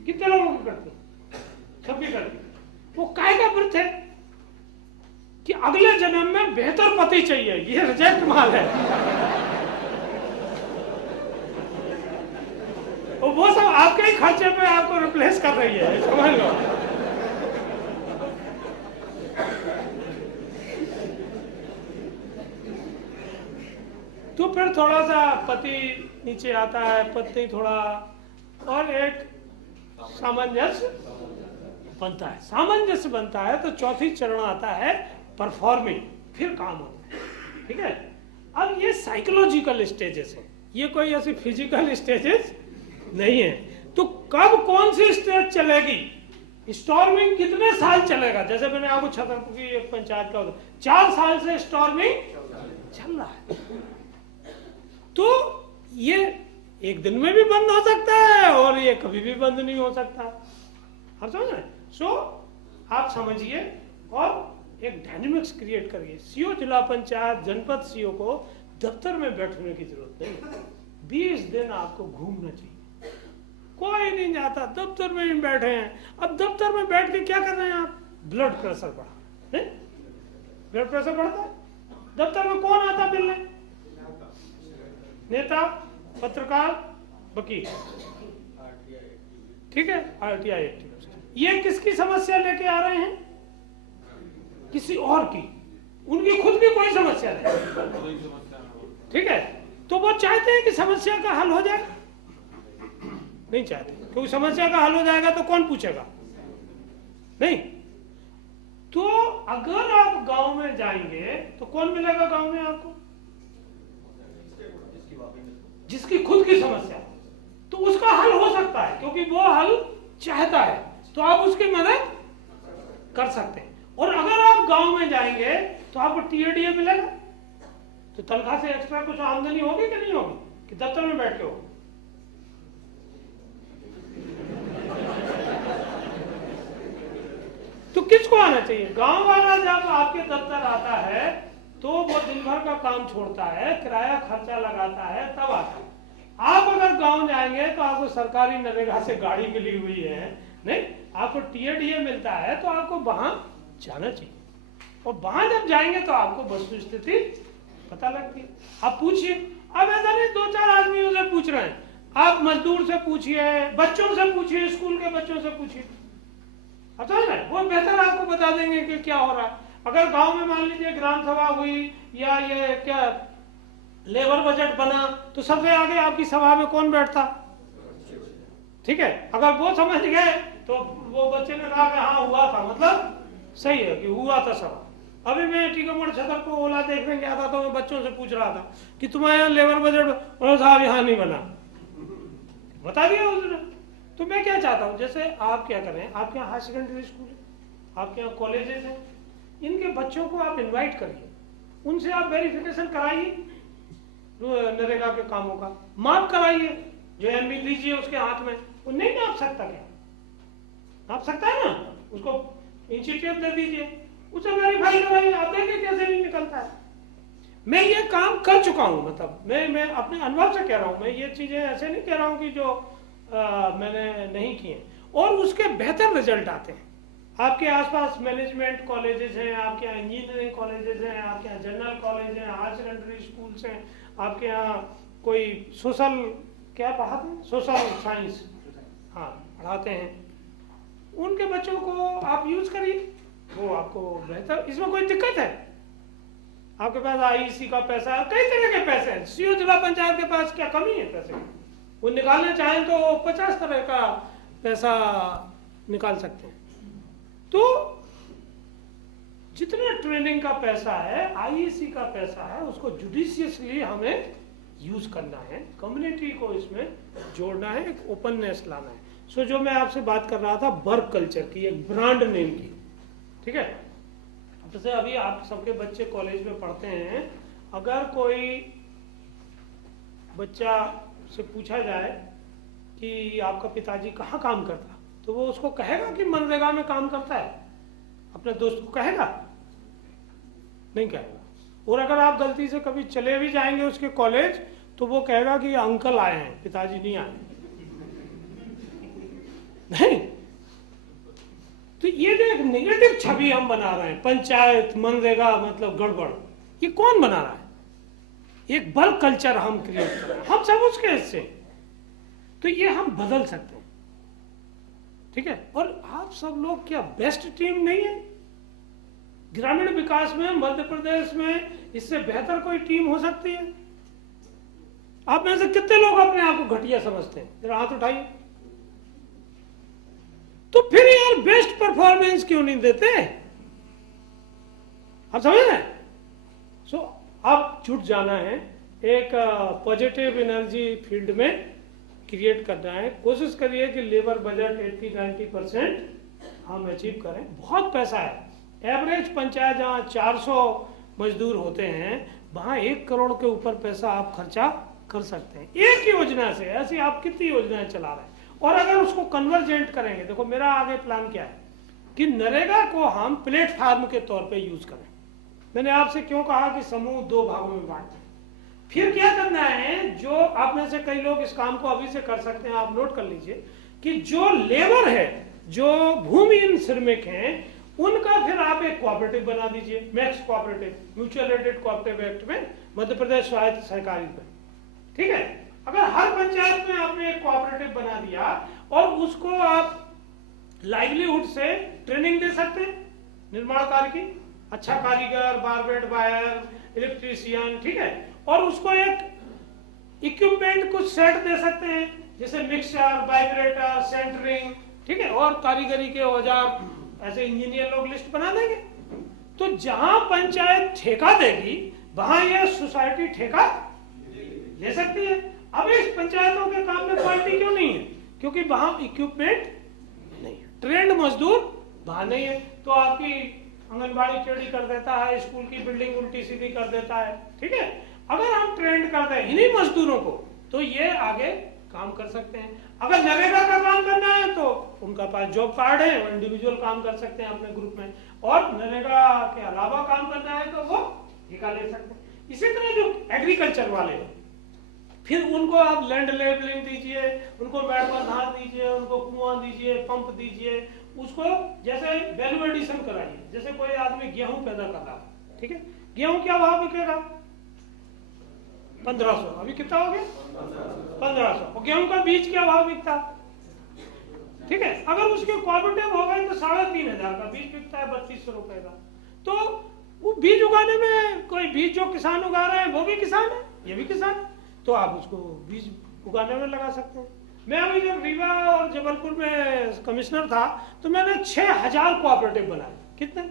कितने लोगों की करती? सबकी करती। वो काय का व्रत है? कि अगले जन्म में बेहतर पति चाहिए। ये रिजेक्ट माल है। वो सब आपके ही खर्चे पे आपको रिप्लेस कर रही है, समझ लो। तो फिर थोड़ा सा पति नीचे आता है, पत्नी थोड़ा, और एक सामंजस्य बनता है। सामंजस्य बनता है तो चौथी चरण आता है परफॉर्मिंग, फिर काम होता है, ठीक है। अब ये साइकोलॉजिकल स्टेजेस है, ये कोई ऐसी फिजिकल स्टेजेस नहीं है। तो कब कौन सी स्टेज चलेगी स्टॉर्मिंग कितने साल चलेगा? जैसे मैंने आपको छतरपुर की एक पंचायत का 4 साल से स्टॉर्मिंग चल रहा है। तो ये एक दिन में भी बंद हो सकता है और ये कभी भी बंद नहीं हो सकता। आप समझ रहे? सो आप समझिए और एक डायनेमिक्स क्रिएट करिए। सीओ जिला पंचायत जनपद सीओ को दफ्तर में बैठने की जरूरत नहीं, 20 दिन आपको घूमना चाहिए। कोई नहीं जाता, दफ्तर में ही बैठे हैं। अब दफ्तर में बैठ के क्या कर रहे हैं आप? ब्लड प्रेशर बढ़ा, नहीं? ब्लड प्रेशर बढ़ता है। दफ्तर में कौन आता मिलने? नेता, पत्रकार, वकील, ठीक है, आरटीआई एक्टिविस्ट। ये किसकी समस्या लेके आ रहे हैं? किसी और की, उनकी खुद की कोई समस्या नहीं, ठीक है। तो वो चाहते हैं कि समस्या का हल हो जाए? नहीं चाहते, क्योंकि समस्या का हल हो जाएगा तो कौन पूछेगा? नहीं। तो अगर आप गांव में जाएंगे तो कौन मिलेगा गांव में आपको? जिसकी खुद की समस्या, तो उसका हल हो सकता है, क्योंकि वो हल चाहता है, तो आप उसकी मदद कर सकते हैं। और अगर आप गांव में जाएंगे तो आपको टीएडीए मिलेगा, तो तनख्वाह से एक्स्ट्रा कुछ आमदनी होगी कि नहीं होगी? कि दफ्तर में बैठ के हो? तो किसको आना चाहिए? गांव वाला जब आपके दफ्तर आता है तो वो दिन भर का काम छोड़ता है, किराया खर्चा लगाता है, तब आता है। आप अगर गांव जाएंगे तो आपको सरकारी नरेगा से गाड़ी मिली हुई है, नहीं, आपको टीएडीए मिलता है, तो आपको वहां जाना चाहिए। और वहां जब जाएंगे तो आपको वस्तु स्थिति पता लगती है। आप पूछिए, अब ऐसा नहीं 2-4 आदमियों से पूछ रहे हैं, आप मजदूर से पूछिए, बच्चों से पूछिए, स्कूल के बच्चों से पूछिए, अच्छा है, वो बेहतर आपको बता देंगे कि क्या हो रहा है। अगर गांव में मान लीजिए ग्राम सभा हुई या ये क्या लेबर बजट बना, तो सबसे आगे आपकी सभा में कौन बैठता? ठीक है, अगर वो समझ गए तो वो बच्चे ने कहा कि हाँ हुआ था, मतलब सही है कि हुआ था सभा। अभी मैं टीकमगढ़ छतर को ओला देखने गया था, तो मैं बच्चों से पूछ रहा था कि तुम्हारे यहाँ लेबर बजट, और साहब यहाँ नहीं बना, बता दिया उसने। तो मैं क्या चाहता हूँ, जैसे आप क्या करें, आपके यहाँ हाई सेकेंडरी स्कूल है, आपके यहाँ कॉलेजेस हैं, इनके बच्चों को आप इनवाइट करिए, उनसे आप वेरिफिकेशन कराइए नरेगा के कामों का, माप कराइए। जो एमबी दीजिए उसके हाथ में, वो नहीं नाप सकता क्या? नाप सकता है ना, उसको इंस्टीट्यूट दे दीजिए, उसे वेरीफाई कराइए, आप देखिए कैसे नहीं निकलता है। मैं ये काम कर चुका हूँ, मतलब मैं अपने अनुभव से कह रहा हूँ, मैं ये चीजें ऐसे नहीं कह रहा हूँ कि जो मैंने नहीं किए, और उसके बेहतर रिजल्ट आते हैं। आपके आसपास मैनेजमेंट कॉलेजेस हैं, आपके यहाँ इंजीनियरिंग कॉलेजेस हैं, आपके यहाँ जनरल कॉलेज हैं, हायर सेकेंडरी स्कूल्स हैं, आपके यहाँ कोई सोशल क्या पढ़ाते हैं, सोशल साइंस, हाँ पढ़ाते हैं, उनके बच्चों को आप यूज करिए, वो आपको बेहतर, इसमें कोई दिक्कत है? आपके पास आईईसी का पैसा है, कई तरह के पैसे हैं, सीओ जिला पंचायत के पास क्या कमी है पैसे की? वो निकालना चाहें तो 50 तरह का पैसा निकाल सकते हैं। तो जितना ट्रेनिंग का पैसा है, आईईसी का पैसा है, उसको जुडिशियसली हमें यूज करना है, कम्युनिटी को इसमें जोड़ना है, एक ओपननेस लाना है। सो जो मैं आपसे बात कर रहा था वर्क कल्चर की, एक ब्रांड नेम की, ठीक है। जैसे अभी आप सबके बच्चे कॉलेज में पढ़ते हैं, अगर कोई बच्चा से पूछा जाए कि आपका पिताजी कहाँ काम करता, तो वो उसको कहेगा कि मनरेगा में काम करता है? अपने दोस्त को कहेगा? नहीं कहेगा। और अगर आप गलती से कभी चले भी जाएंगे उसके कॉलेज, तो वो कहेगा कि अंकल आए हैं, पिताजी नहीं आए। नहीं, तो ये जो एक नेगेटिव छवि हम बना रहे हैं, पंचायत मनरेगा मतलब गड़बड़, ये कौन बना रहा है? एक बल्क कल्चर हम क्रिएट कर रहे हैं, हम सब उसके हिस्से। तो ये हम बदल सकते हैं, ठीक है। और आप सब लोग क्या बेस्ट टीम नहीं है? ग्रामीण विकास में मध्य प्रदेश में इससे बेहतर कोई टीम हो सकती है? आप में से कितने लोग अपने आप को घटिया समझते हैं? जरा हाथ उठाइए। तो फिर यार बेस्ट परफॉर्मेंस क्यों नहीं देते? आप समझ रहे हैं? सो आप जुट जाना है, एक पॉजिटिव एनर्जी फील्ड में क्रिएट करना है। कोशिश करिए कि लेबर बजट 80-90% हम अचीव करें, बहुत पैसा है। एवरेज पंचायत जहाँ 400 मजदूर होते हैं वहाँ 1 करोड़ के ऊपर पैसा आप खर्चा कर सकते हैं एक योजना से। ऐसी आप कितनी योजनाएं चला रहे हैं। और अगर उसको कन्वर्जेंट करेंगे, देखो मेरा आगे प्लान क्या है कि नरेगा को हम प्लेटफार्म के तौर पे यूज करें। मैंने आपसे क्यों कहा कि समूह 2 भागों में बांट दें। फिर क्या करना है, जो आप में से कई लोग इस काम को अभी से कर सकते हैं, आप नोट कर लीजिए कि जो लेबर है, जो भूमिहीन श्रमिक हैं, उनका फिर आप एक कोऑपरेटिव बना दीजिए, max cooperative, mutual aided cooperative act में, मध्य प्रदेश स्वायत्त सहकारी में, ठीक है। अगर हर पंचायत में आपने एक कोऑपरेटिव बना दिया और उसको आप लाइवलीहुड से ट्रेनिंग दे सकते हैं निर्माण कार्य की, अच्छा कारीगर, बारबेट बायर, इलेक्ट्रीशियन, ठीक है, और उसको एक इक्विपमेंट कुछ सेट दे सकते हैं जैसे मिक्सर, वाइब्रेटर, सेंटरिंग, ठीक है, और कारीगरी के औजार, ऐसे इंजीनियर लोग लिस्ट बना देंगे। तो जहां पंचायत ठेका देगी वहां यह सोसाइटी ठेका ले सकती है। अब इस पंचायतों के काम में क्वालिटी क्यों नहीं है? क्योंकि वहां इक्विपमेंट नहीं है, ट्रेंड मजदूर वहां नहीं है। तो आपकी आंगनबाड़ी टेढ़ी कर देता है, स्कूल की बिल्डिंग उल्टी सीधी कर देता है, ठीक है। अगर हम ट्रेंड कर दें इन्हीं मजदूरों को तो ये आगे काम कर सकते हैं। अगर नरेगा का काम करना है तो उनका पास जॉब कार्ड है, वो इंडिविजुअल काम कर सकते हैं अपने ग्रुप में, और नरेगा के अलावा काम करना है तो वो ठेका ले सकते हैं। इसी तरह जो एग्रीकल्चर वाले हैं, फिर उनको आप लैंड लेबलिंग दीजिए, उनको मैडम धान दीजिए, उनको कुआं दीजिए, पंप दीजिए, उसको जैसे वैल्यू एडिशन कराइए। जैसे कोई आदमी गेहूं पैदा कर रहा है, ठीक है, गेहूं क्या भाव बिकेगा? 1500। अभी कितना हो गया? 1500। और गेहूं का बीज क्या भाव बिकता? ठीक है, अगर उसके कोऑपरेटिव हो गए तो 3500 का बीज बिकता है, 3200 रुपए का। तो वो बीज उगाने में कोई बीज जो किसान उगा रहे हैं वो भी किसान है, ये भी किसान है, तो आप उसको बीज उगाने में लगा सकते हैं। मैं अभी जब रीवा और जबलपुर में कमिश्नर था तो मैंने 6000 कोऑपरेटिव बनाए। कितने?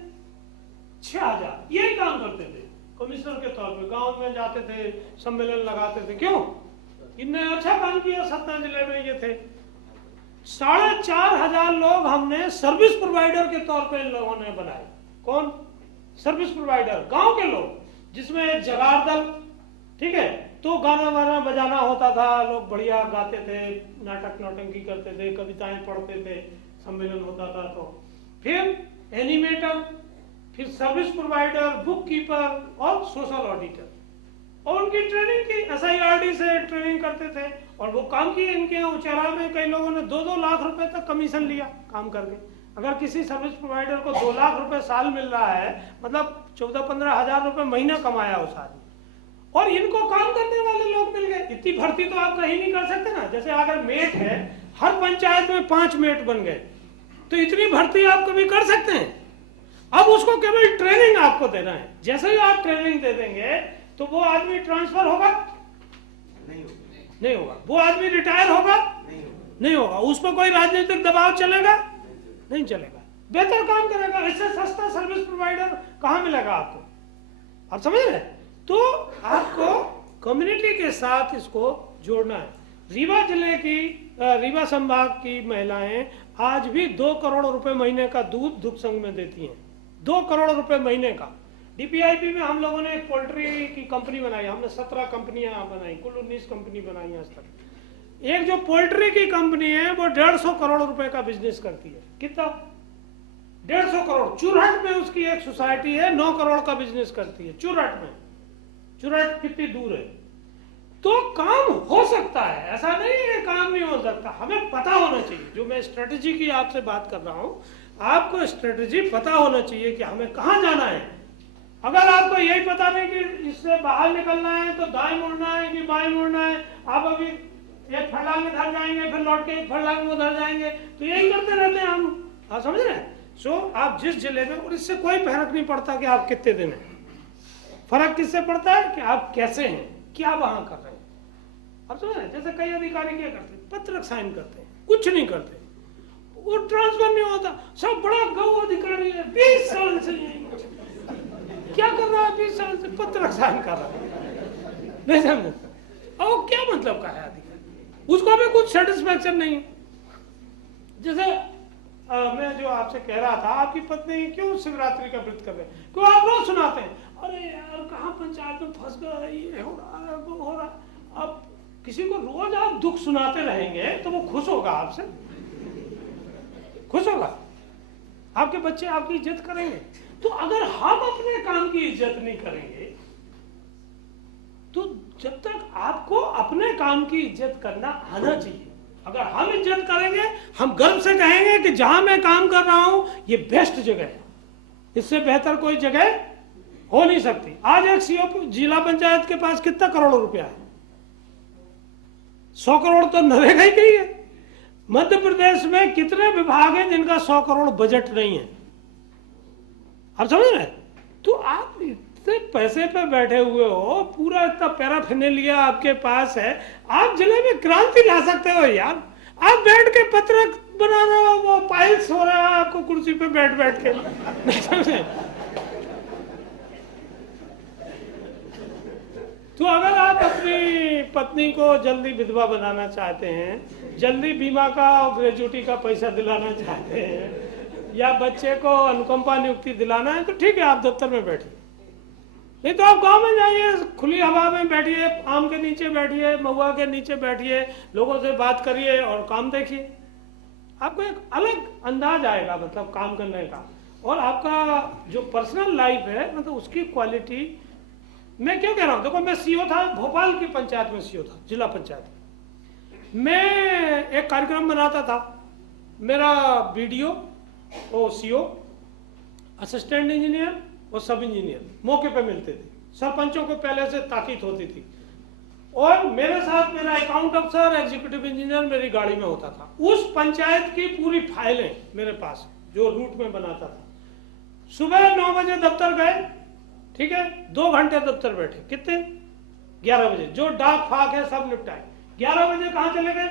6000। यही काम करते थे कमिश्नर के तौर पे, गांव में जाते थे, सम्मेलन लगाते थे। क्यों? इनने अच्छा काम किया। सतना जिले में ये थे 4500 लोग हमने सर्विस प्रोवाइडर के तौर पे इन लोगों ने बनाए। कौन? सर्विस प्रोवाइडर, गांव के लोग, जिसमें जगार दल, ठीक है, तो गाना वाना बजाना होता था, लोग बढ़िया गाते थे, नाटक नौटंकी करते थे, कविताएं पढ़ते थे, सम्मेलन होता था। तो फिर एनिमेटर, फिर सर्विस प्रोवाइडर, बुक कीपर और सोशल ऑडिटर, और उनकी ट्रेनिंग की, SIRD से ट्रेनिंग करते थे और वो काम किए। इनके यहाँ उचारा में कई लोगों ने 2-2 लाख रुपए तक कमीशन लिया काम करके। अगर किसी सर्विस प्रोवाइडर को 2 लाख रुपए साल मिल रहा है, मतलब 14-15 हजार रुपए महीना कमाया उस आदमी, और इनको काम करने वाले लोग मिल गए। इतनी भर्ती तो आप कहीं नहीं कर सकते ना। जैसे अगर मेट है, हर पंचायत में 5 मेट बन गए, तो इतनी भर्ती आप कभी कर सकते हैं? अब उसको केवल ट्रेनिंग आपको देना है। जैसे ही आप ट्रेनिंग दे देंगे तो वो आदमी ट्रांसफर होगा? नहीं होगा। वो आदमी रिटायर होगा? नहीं होगा। उस पर कोई राजनीतिक दबाव चलेगा? नहीं चलेगा। बेहतर काम करेगा। इससे सस्ता सर्विस प्रोवाइडर कहां मिलेगा आपको? आप समझ रहे हैं? तो आपको कम्युनिटी के साथ इसको जोड़ना है। रीवा जिले की, रीवा संभाग की महिलाएं आज भी 2 करोड़ रुपए महीने का दूध दुग्ध संघ में देती हैं। 2 करोड़ रुपए महीने का। DPIP में हम लोगों ने एक पोल्ट्री की कंपनी बनाई। हमने 17 कंपनियां बनाई, कुल 19 कंपनी बनाई आज तक। एक जो पोल्ट्री की कंपनी है वो 150 करोड़ रुपए का बिजनेस करती है। कितना? 150 करोड़। चुरहट में उसकी एक सोसाइटी है, 9 करोड़ का बिजनेस करती है चुरहट में। चुरहट कितनी दूर है? तो काम हो सकता है, ऐसा नहीं है काम नहीं हो सकता। हमें पता होना चाहिए। जो मैं स्ट्रेटेजी की आपसे बात कर रहा हूं, आपको स्ट्रेटेजी पता होना चाहिए कि हमें कहां जाना है। अगर आपको यही पता नहीं कि इससे बाहर निकलना है तो दाएं मुड़ना है कि बाएं मुड़ना है, आप अभी एक फरलांग इधर जाएंगे, फिर लौट के एक फरलांग उधर जाएंगे, तो यही करते रहते हैं हम। आप समझ रहे हैं? सो आप जिस जिले में, और इससे कोई फर्क नहीं पड़ता कि आप कितने दिन हैं। फर्क किससे पड़ता है कि आप कैसे हैं, क्या वहां कर रहे हैं। आप समझ रहे हैं? जैसे कई अधिकारी क्या करते हैं, पत्रक साइन करते हैं, कुछ नहीं करते, वो ट्रांसफर नहीं होता। सब बड़ा गौ अधिकारी है, 20 साल से क्या कर रहा है? 20 साल से पत्रक साइन कर रहा है। नहीं समझे? और क्या मतलब का है अधिकारी? उसको भी कुछ सेटिस्फेक्शन नहीं। जैसे मैं जो आपसे कह रहा था, आपकी पत्नी क्यों शिवरात्रि का व्रत कर रहे हैं? क्यों आप रोज सुनाते हैं, अरे यार कहाँ पंचायत में फंस गए, ये हो रहा है वो हो रहा है। अब किसी को रोज आप दुख सुनाते रहेंगे तो वो खुश होगा आपसे? खुश होगा? आपके बच्चे आपकी इज्जत करेंगे? तो अगर हम अपने काम की इज्जत नहीं करेंगे, तो जब तक आपको अपने काम की इज्जत करना आना चाहिए। अगर हम इज्जत करेंगे, हम गर्व से कहेंगे कि जहां मैं काम कर रहा हूं ये बेस्ट जगह है, इससे बेहतर कोई जगह हो नहीं सकती। आज एक सीओ जिला पंचायत के पास कितना करोड़ रुपया है? 100 करोड़ तो नरेगा ही नहीं है। मध्य प्रदेश में कितने विभाग हैं जिनका 100 करोड़ बजट नहीं है? आप समझ रहे? तो आप इतने पैसे पे बैठे हुए हो, पूरा इतना पैराफिनेलिया आपके पास है, आप जिले में क्रांति ला सकते हो यार। आप बैठ के पत्रक बना रहे हो, वो पाइल्स हो रहा है आपको कुर्सी पे बैठ बैठ के, नहीं समझे? तो अगर आप अपनी पत्नी को जल्दी विधवा बनाना चाहते हैं, जल्दी बीमा का और ग्रेजुएटी का पैसा दिलाना चाहते हैं, या बच्चे को अनुकंपा नियुक्ति दिलाना है, तो ठीक है आप दफ्तर में बैठिए। नहीं तो आप गांव में जाइए, खुली हवा में बैठिए, आम के नीचे बैठिए, महुआ के नीचे बैठिए, लोगों से बात करिए और काम देखिए। आपको एक अलग अंदाज आएगा मतलब काम करने का, और आपका जो पर्सनल लाइफ है मतलब उसकी क्वालिटी। मैं क्यों कह रहा हूं, देखो मैं सीओ था, भोपाल की पंचायत में सीओ था, जिला पंचायत। मैं एक कार्यक्रम बनाता था, मेरा बीडीओ और सीओ, असिस्टेंट इंजीनियर और सब इंजीनियर मौके पे मिलते थे। सरपंचों को पहले से ताकीद होती थी, और मेरे साथ मेरा अकाउंट अफसर, एग्जीक्यूटिव इंजीनियर मेरी गाड़ी में होता था। उस पंचायत की पूरी फाइलें मेरे पास, जो रूट में बनाता था। सुबह 9 बजे दफ्तर गए, ठीक है, 2 घंटे दफ्तर बैठे, कितने? 11 बजे जो डाक फाक है सब निपटाए। 11 बजे कहाँ चले गए?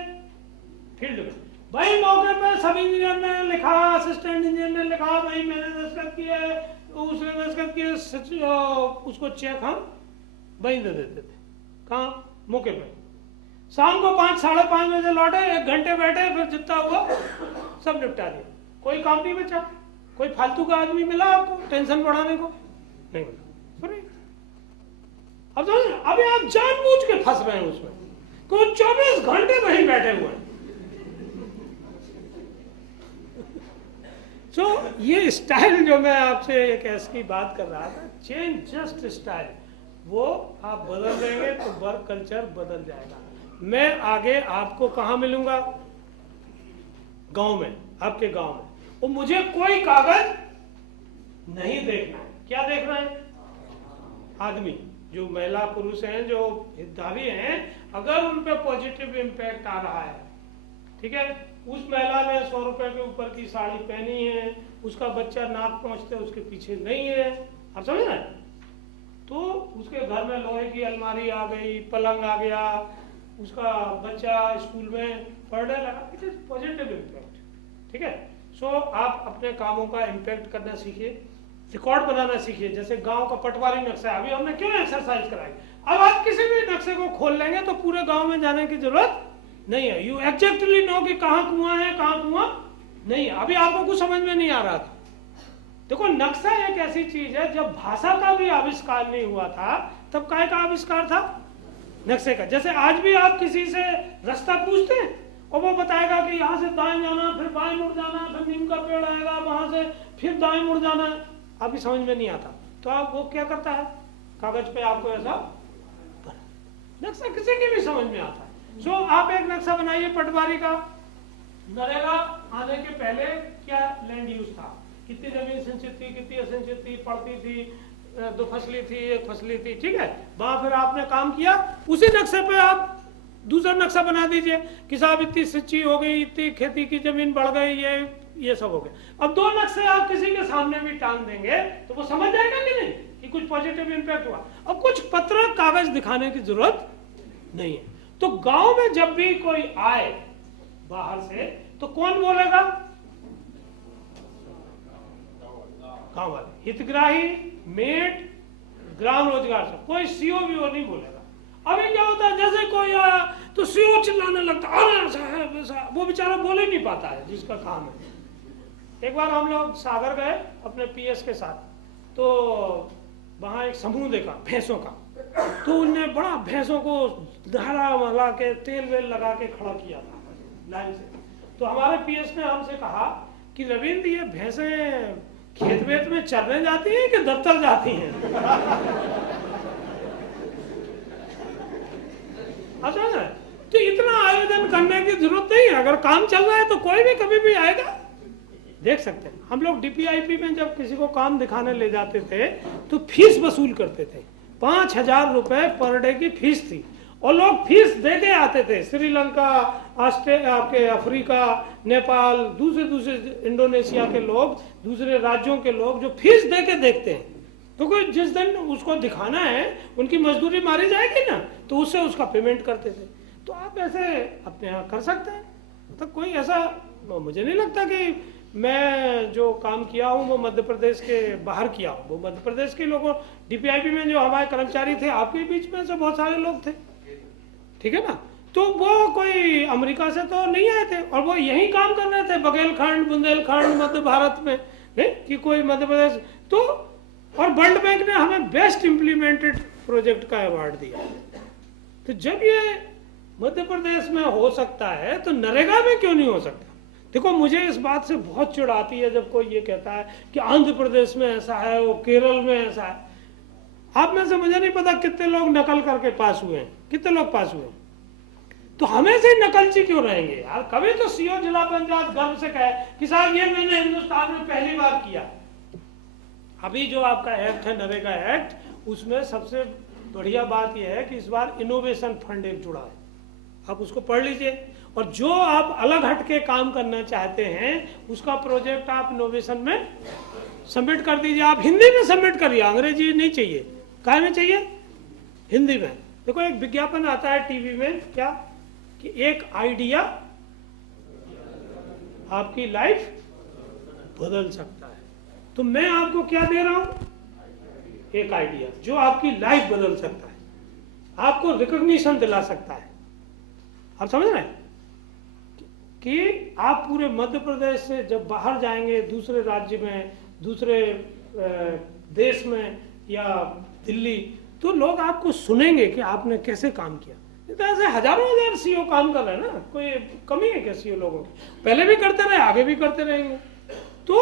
फील्ड में। भाई मौके पे सब इंजीनियर ने लिखा, असिस्टेंट इंजीनियर ने लिखा, भाई मैंने दस्तखत किए, उसने दस्तखत किए, उसको चेक हम वहीं दे देते थे। कहाँ? मौके पे। शाम को 5 साढ़े 5 बजे लौटे, 1 घंटे बैठे, फिर जितना हुआ सब निपटा दिया। कोई काम नहीं बचा। कोई फालतू का आदमी मिला आपको टेंशन बढ़ाने को? नहीं मिला। अब अभी आप जानबूझ के फंस रहे हैं उसमें, कोई 24 घंटे वहीं बैठे हुए हैं। तो ये स्टाइल जो मैं आपसे एक ऐसी बात कर रहा था, चेंज जस्ट स्टाइल, वो आप बदल देंगे तो वर्क कल्चर बदल जाएगा। मैं आगे आपको कहाँ मिलूंगा? गांव में, आपके गांव में। और मुझे कोई कागज नहीं देखना है। क्या देखना है? आदमी, जो महिला पुरुष हैं, जो हितधारी हैं, अगर उन पे पॉजिटिव इम्पैक्ट आ रहा है, ठीक है, उस महिला ने 100 रुपए के ऊपर की साड़ी पहनी है, उसका बच्चा नाक पहुंचते उसके पीछे नहीं है, आप समझ रहे हैं, तो उसके घर में लोहे की अलमारी आ गई, पलंग आ गया, उसका बच्चा स्कूल में पढ़ने लगा, इट इज पॉजिटिव इम्पैक्ट। ठीक है, सो आप अपने कामों का इम्पैक्ट करना सीखिए, रिकॉर्ड बनाना सीखिए। जैसे गांव का पटवारी नक्शा है, अभी हमने क्यों एक्सरसाइज कराई? अब आप किसी भी नक्शे को खोल लेंगे तो पूरे गांव में जाने की जरूरत नहीं है। यू एग्जैक्टली नो कि कहाँ कुआं है, कहाँ कुआं नहीं है। अभी आपको कुछ समझ में नहीं आ रहा था। देखो, नक्शा एक ऐसी चीज है, जब भाषा का भी आविष्कार नहीं हुआ था तब काय का आविष्कार था? नक्शे का। जैसे आज भी आप किसी से रास्ता पूछते हैं और वो बताएगा कि यहाँ से दाएं जाना, फिर बाएं मुड़ जाना, फिर नीम का पेड़ आएगा, वहां से फिर दाएं मुड़ जाना, अभी समझ में नहीं आता तो आप वो क्या करता है, कागज पे आपको ऐसा नक्शा किसी की भी समझ में आता है। सो आप एक नक्शा बनाइए पटवारी का। नरेगा आने के पहले क्या लैंड यूज था, कितनी जमीन संचित थी, कितनी असंचित थी, पड़ती थी, 2 फसली थी, 1 फसली थी, ठीक है, वहां फिर आपने काम किया, उसी नक्शे पे आप दूसरा नक्शा बना दीजिए कि साहब इतनी सिंचाई हो गई, इतनी खेती की जमीन बढ़ गई, ये सब हो गया। अब 2 नक्शे आप किसी के सामने भी टांग देंगे तो वो समझ जाएगा कि नहीं कि कुछ पॉजिटिव इंपैक्ट हुआ। अब कुछ पत्र कागज दिखाने की जरूरत नहीं है। तो गांव में जब भी कोई आए बाहर से तो कौन बोलेगा? गांव वाले, हितग्राही, मेट, ग्राम रोजगार से, कोई सीओ वीओ नहीं बोलेगा। अभी क्या होता है, जैसे कोई आया तो सीओ चिल्लाने लगता, अरे ऐसा है वैसा, वो बेचारा बोल ही नहीं पाता है जिसका काम है। एक बार हम लोग सागर गए अपने पीएस के साथ, तो वहाँ एक समूह देखा भैंसों का, तो उनने बड़ा भैंसों को धारा मला के तेल वेल लगा के खड़ा किया था लाइन से। तो हमारे पीएस ने हमसे कहा कि रविंद्र, ये भैंसें खेत वेत में चरने जाती हैं कि दफ्तर जाती हैं? अच्छा है, तो इतना आयोजन करने की जरूरत नहीं है। अगर काम चल रहा है तो कोई भी कभी भी आएगा, देख सकते हैं। हम लोग डीपीआईपी में जब किसी को काम दिखाने ले जाते थे तो फीस वसूल करते थे। 5,000 रुपए पर डे की फीस थी, और लोग फीस दे के आते थे। श्रीलंका, ऑस्ट्रेलिया, आपके अफ्रीका, नेपाल, दूसरे इंडोनेशिया के लोग, दूसरे राज्यों के लोग जो फीस दे के देखते हैं, तो कोई जिस दिन उसको दिखाना है उनकी मजदूरी मारी जाएगी ना, तो उससे उसका पेमेंट करते थे। तो आप ऐसे अपने यहाँ कर सकते हैं। तो कोई ऐसा मुझे नहीं लगता कि मैं जो काम किया हूँ वो मध्य प्रदेश के बाहर किया हूँ। वो मध्य प्रदेश के लोगों, डीपीआईपी में जो हमारे कर्मचारी थे, आपके बीच में से बहुत सारे लोग थे, ठीक है ना। तो वो कोई अमेरिका से तो नहीं आए थे, और वो यही काम कर रहे थे बघेलखंड, बुंदेलखंड, मध्य भारत में, नहीं कि कोई मध्य प्रदेश। तो और वर्ल्ड बैंक ने हमें बेस्ट इम्प्लीमेंटेड प्रोजेक्ट का अवार्ड दिया। तो जब ये मध्य प्रदेश में हो सकता है तो नरेगा में क्यों नहीं हो सकता? देखो, मुझे इस बात से बहुत चिढ़ आती है जब कोई ये कहता है कि आंध्र प्रदेश में ऐसा है, वो केरल में ऐसा है। आप में से मुझे नहीं पता कितने लोग नकल करके पास हुए हैं, कितने लोग पास हुए हैं। तो हमें से नकलची क्यों रहेंगे यार? कभी तो सीओ जिला पंचायत गर्व से कहे कि साहब ये मैंने हिंदुस्तान में पहली बार किया। अभी जो आपका एक्ट है, नरेगा एक्ट, उसमें सबसे बढ़िया बात यह है कि इस बार इनोवेशन फंड एक जुड़ा है, आप उसको पढ़ लीजिए। और जो आप अलग हट के काम करना चाहते हैं उसका प्रोजेक्ट आप इनोवेशन में सबमिट कर दीजिए। आप हिंदी में सबमिट करिए, अंग्रेजी नहीं चाहिए। क्या में चाहिए? हिंदी में। देखो, एक विज्ञापन आता है टीवी में, क्या कि एक आइडिया आपकी लाइफ बदल सकता है। तो मैं आपको क्या दे रहा हूं? एक आइडिया जो आपकी लाइफ बदल सकता है, आपको रिकॉग्निशन दिला सकता है। आप समझ रहे हैं कि आप पूरे मध्य प्रदेश से जब बाहर जाएंगे, दूसरे राज्य में, दूसरे देश में या दिल्ली, तो लोग आपको सुनेंगे कि आपने कैसे काम किया। तो ऐसे हजारों हजार सीईओ काम कर रहे हैं ना, कोई कमी है क्या सीईओ लोगों की? पहले भी करते रहे, आगे भी करते रहेंगे। तो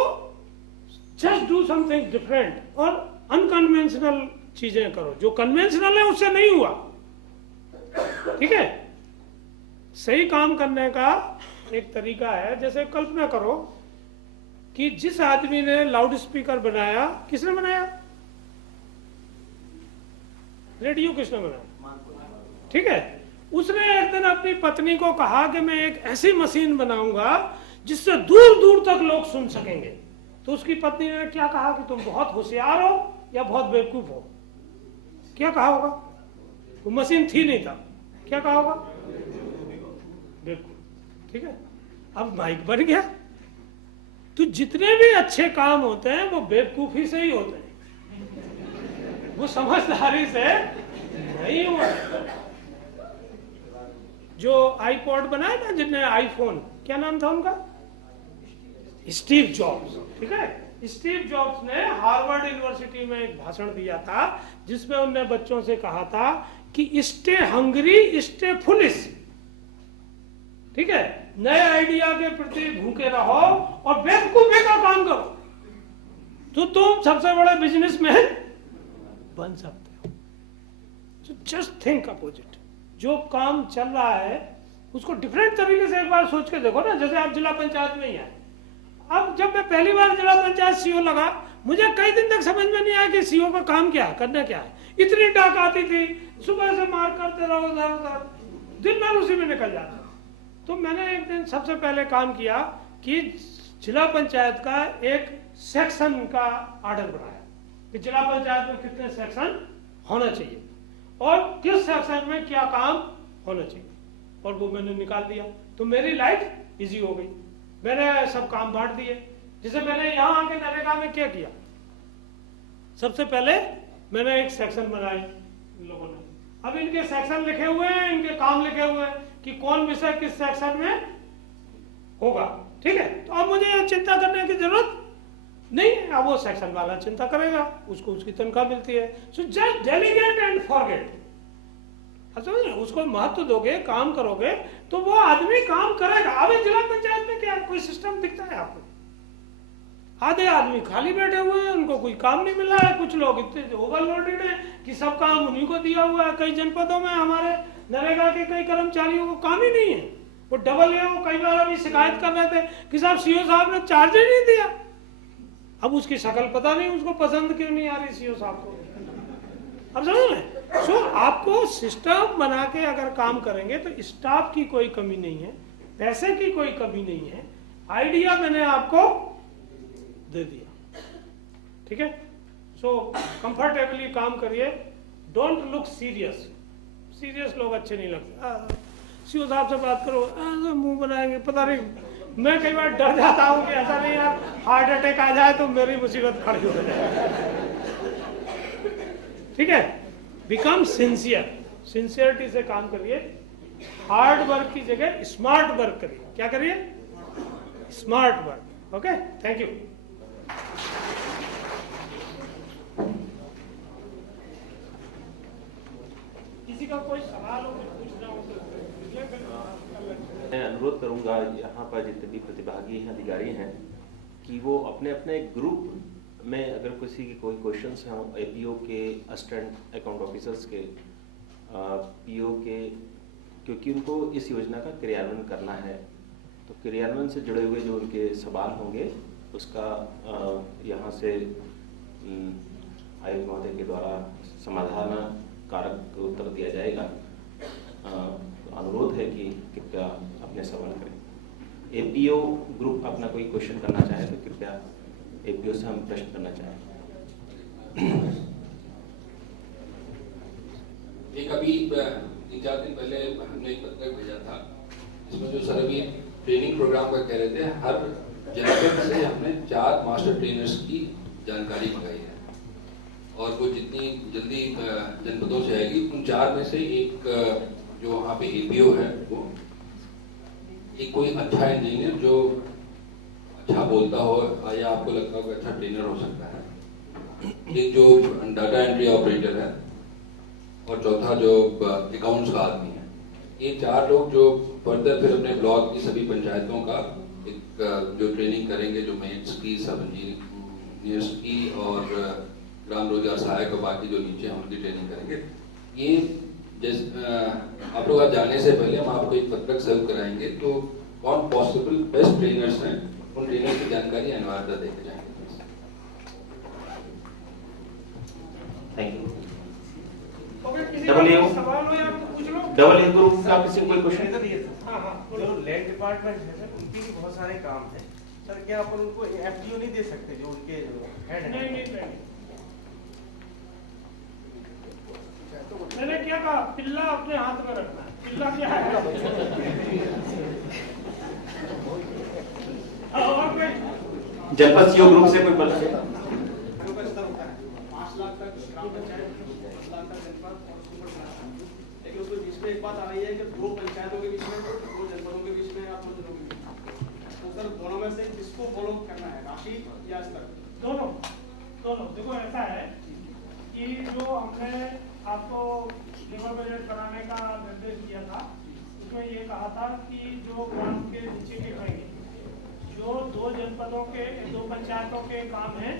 जस्ट डू समथिंग डिफरेंट और अनकन्वेंशनल चीजें करो। जो कन्वेंशनल है उससे नहीं हुआ, ठीक है। सही काम करने का एक तरीका है, जैसे कल्पना करो कि जिस आदमी ने लाउड स्पीकर बनाया, किसने बनाया? रेडियो किसने बनाया? ठीक है। उसने एक दिन अपनी पत्नी को कहा कि मैं एक ऐसी मशीन बनाऊंगा जिससे दूर दूर तक लोग सुन सकेंगे। तो उसकी पत्नी ने क्या कहा कि तुम बहुत होशियार हो या बहुत बेवकूफ हो? क्या कहा होगा? वो मशीन थी नहीं था, क्या कहा होगा? बेवकूफ। ठीक है। अब माइक बन गया। तो जितने भी अच्छे काम होते हैं वो बेवकूफी से ही होते हैं, वो समझदारी से नहीं होते। जो आईपॉड बनाया ना, जिनने आईफोन, क्या नाम था उनका? Steve jobs. ठीक है। स्टीव जॉब्स ने हार्वर्ड यूनिवर्सिटी में एक भाषण दिया था जिसमें उन्होंने बच्चों से कहा था कि स्टे हंग्री, स्टे फुलिश। ठीक है। नए आइडिया के प्रति भूखे रहो और बेवकूफी का काम करो, तो तुम सबसे बड़े बिजनेसमैन बन सकते हो। Just think opposite. जो काम चल रहा है उसको डिफरेंट तरीके से एक बार सोच के देखो ना। जैसे आप जिला पंचायत में ही आए, अब जब मैं पहली बार जिला पंचायत सीईओ लगा, मुझे कई दिन तक समझ में नहीं आया कि सीईओ का काम क्या है, करना क्या है। इतनी डाक आती थी, सुबह से मार करते रहो उधर उधर, दिन भर उसी में निकल जाता। तो मैंने एक दिन सबसे पहले काम किया कि जिला पंचायत का एक सेक्शन का ऑर्डर बनाया कि जिला पंचायत में कितने सेक्शन होना चाहिए और किस सेक्शन में क्या काम होना चाहिए, और वो मैंने निकाल दिया। तो मेरी लाइफ इजी हो गई। मैंने सब काम बांट दिए। जैसे मैंने यहाँ आके नरेगा में क्या किया, सबसे पहले मैंने एक सेक्शन बनाए इन लोगों ने। अब इनके सेक्शन लिखे हुए हैं, इनके काम लिखे हुए हैं कि कौन विषय किस सेक्शन में होगा, ठीक है। तो अब मुझे चिंता करने की जरूरत नहीं है, अब वो सेक्शन वाला चिंता करेगा, उसको उसकी तनख्वाह मिलती है। So just delegate and forget, उसको महत्व दोगे, काम करोगे तो वो आदमी काम करेगा। अभी जिला पंचायत में क्या कोई सिस्टम दिखता है आपको? आधे आदमी खाली बैठे हुए हैं, उनको कोई काम नहीं मिल रहा है। कुछ लोग इतने ओवरलोडेड हैं कि सब काम उन्हीं को दिया हुआ है। कई जनपदों में हमारे नरेगा के कई कर्मचारियों को काम ही नहीं है, वो डबल है। वो कई बार अभी शिकायत कर रहे थे कि साहब सीओ साहब ने चार्ज ही नहीं दिया। अब उसकी शक्ल पता नहीं उसको पसंद क्यों नहीं आ रही सीओ साहब को, अब समझ में। सो आपको सिस्टम बना के अगर काम करेंगे तो स्टाफ की कोई कमी नहीं है, पैसे की कोई कमी नहीं है। आइडिया मैंने आपको दे दिया, ठीक है। सो कंफर्टेबली काम करिए, डोंट लुक सीरियस। सीरियस लोग अच्छे नहीं लगते। सीओ साहब से बात करो, मुंह बनाएंगे, पता नहीं। मैं कई बार डर जाता हूँ कि ऐसा नहीं यार हार्ट अटैक आ जाए तो मेरी मुसीबत खड़ी हो जाए, ठीक है। बिकम सिंसियर, सिंसियरिटी से काम करिए। हार्ड वर्क की जगह स्मार्ट वर्क करिए। क्या करिए? Smart work. Okay, thank you. किसी का कोई सवाल हो, पूछना हो तो मैं अनुरोध करूंगा यहाँ पर जितने भी प्रतिभागी हैं, अधिकारी हैं, कि वो अपने अपने ग्रुप में अगर किसी की कोई क्वेश्चंस हों, एपीओ के, असिस्टेंट अकाउंट ऑफिसर्स के, पीओ के, क्योंकि उनको इस योजना का क्रियान्वयन करना है, तो क्रियान्वयन से जुड़े हुए जो उनके सवाल होंगे उसका यहाँ से आयुक्त महोदय के द्वारा समाधान कारक उत्तर दिया जाएगा। अनुरोध है कि कृपया अपने सवाल करें। एपीओ ग्रुप अपना कोई क्वेश्चन करना चाहे तो कृपया एपीओ से हम प्रश्न करना चाहें। एक अभी 3-4 दिन पहले हमने एक पत्रक भेजा था, इसमें जो सर अभी ट्रेनिंग प्रोग्राम का कह रहे थे, हर जनपद से हमने 4 मास्टर ट्रेनर्स की जानकारी मंगाई है, और वो जितनी जल्दी जनपदों से आएगी उन 4 में से एक जो वहाँ पे एपीओ है, वो एक कोई अच्छा इंजीनियर जो अच्छा बोलता हो या आपको लगता हो कि अच्छा ट्रेनर हो सकता है, एक जो डाटा एंट्री ऑपरेटर है, और चौथा जो अकाउंट्स का आदमी है। ये 4 लोग जो फर्दर फिर अपने ब्लॉक की सभी पंचायतों का एक जो ट्रेनिंग करेंगे, जो मेट्स की, सब इंजीनियर्स की और ग्राम रोजगार सहायक और बाकी जो नीचे हैं उनकी ट्रेनिंग करेंगे। ये आप लोग आज जाने से पहले हम आपको एक पत्रक सर्व कराएंगे, तो कौन पॉसिबल बेस्ट ट्रेनर्स हैं उन ट्रेनर्स की जानकारी अनिवार्यता देके जाएंगे। Thank you. Double A group का किसी को कोई क्वेश्चन? जो लैंड डिपार्टमेंट है सर, उनके भी बहुत सारे काम हैं सर, क्या अपन उनको एफडीओ नहीं दे सकते जो उनके हेड हैं? नहीं। मैंने क्या कहा, पिल्ला अपने हाथ में रखना है। पिल्ला क्या है? और कोई जनपद सीओ ग्रुप से कोई बल? 5 लाख तक ग्राम पंचायत, 10 लाख तक जनपद और उसके ऊपर, लेकिन उसके बीच में एक बात आ रही है कि 2 पंचायतों के बीच में, 2 जनपदों के बीच में या 2 जिलों के बीच में, तो सर दोनों में से किसको फॉलो करना है, राशि या स्तर? दोनों। देखो ऐसा है कि जो हमने आपको लेबर बजट बनाने का निर्देश दिया था, उसमें ये कहा था कि जो ग्राम के नीचे के रहेंगे, जो 2 जनपदों के, 2 पंचायतों के काम हैं,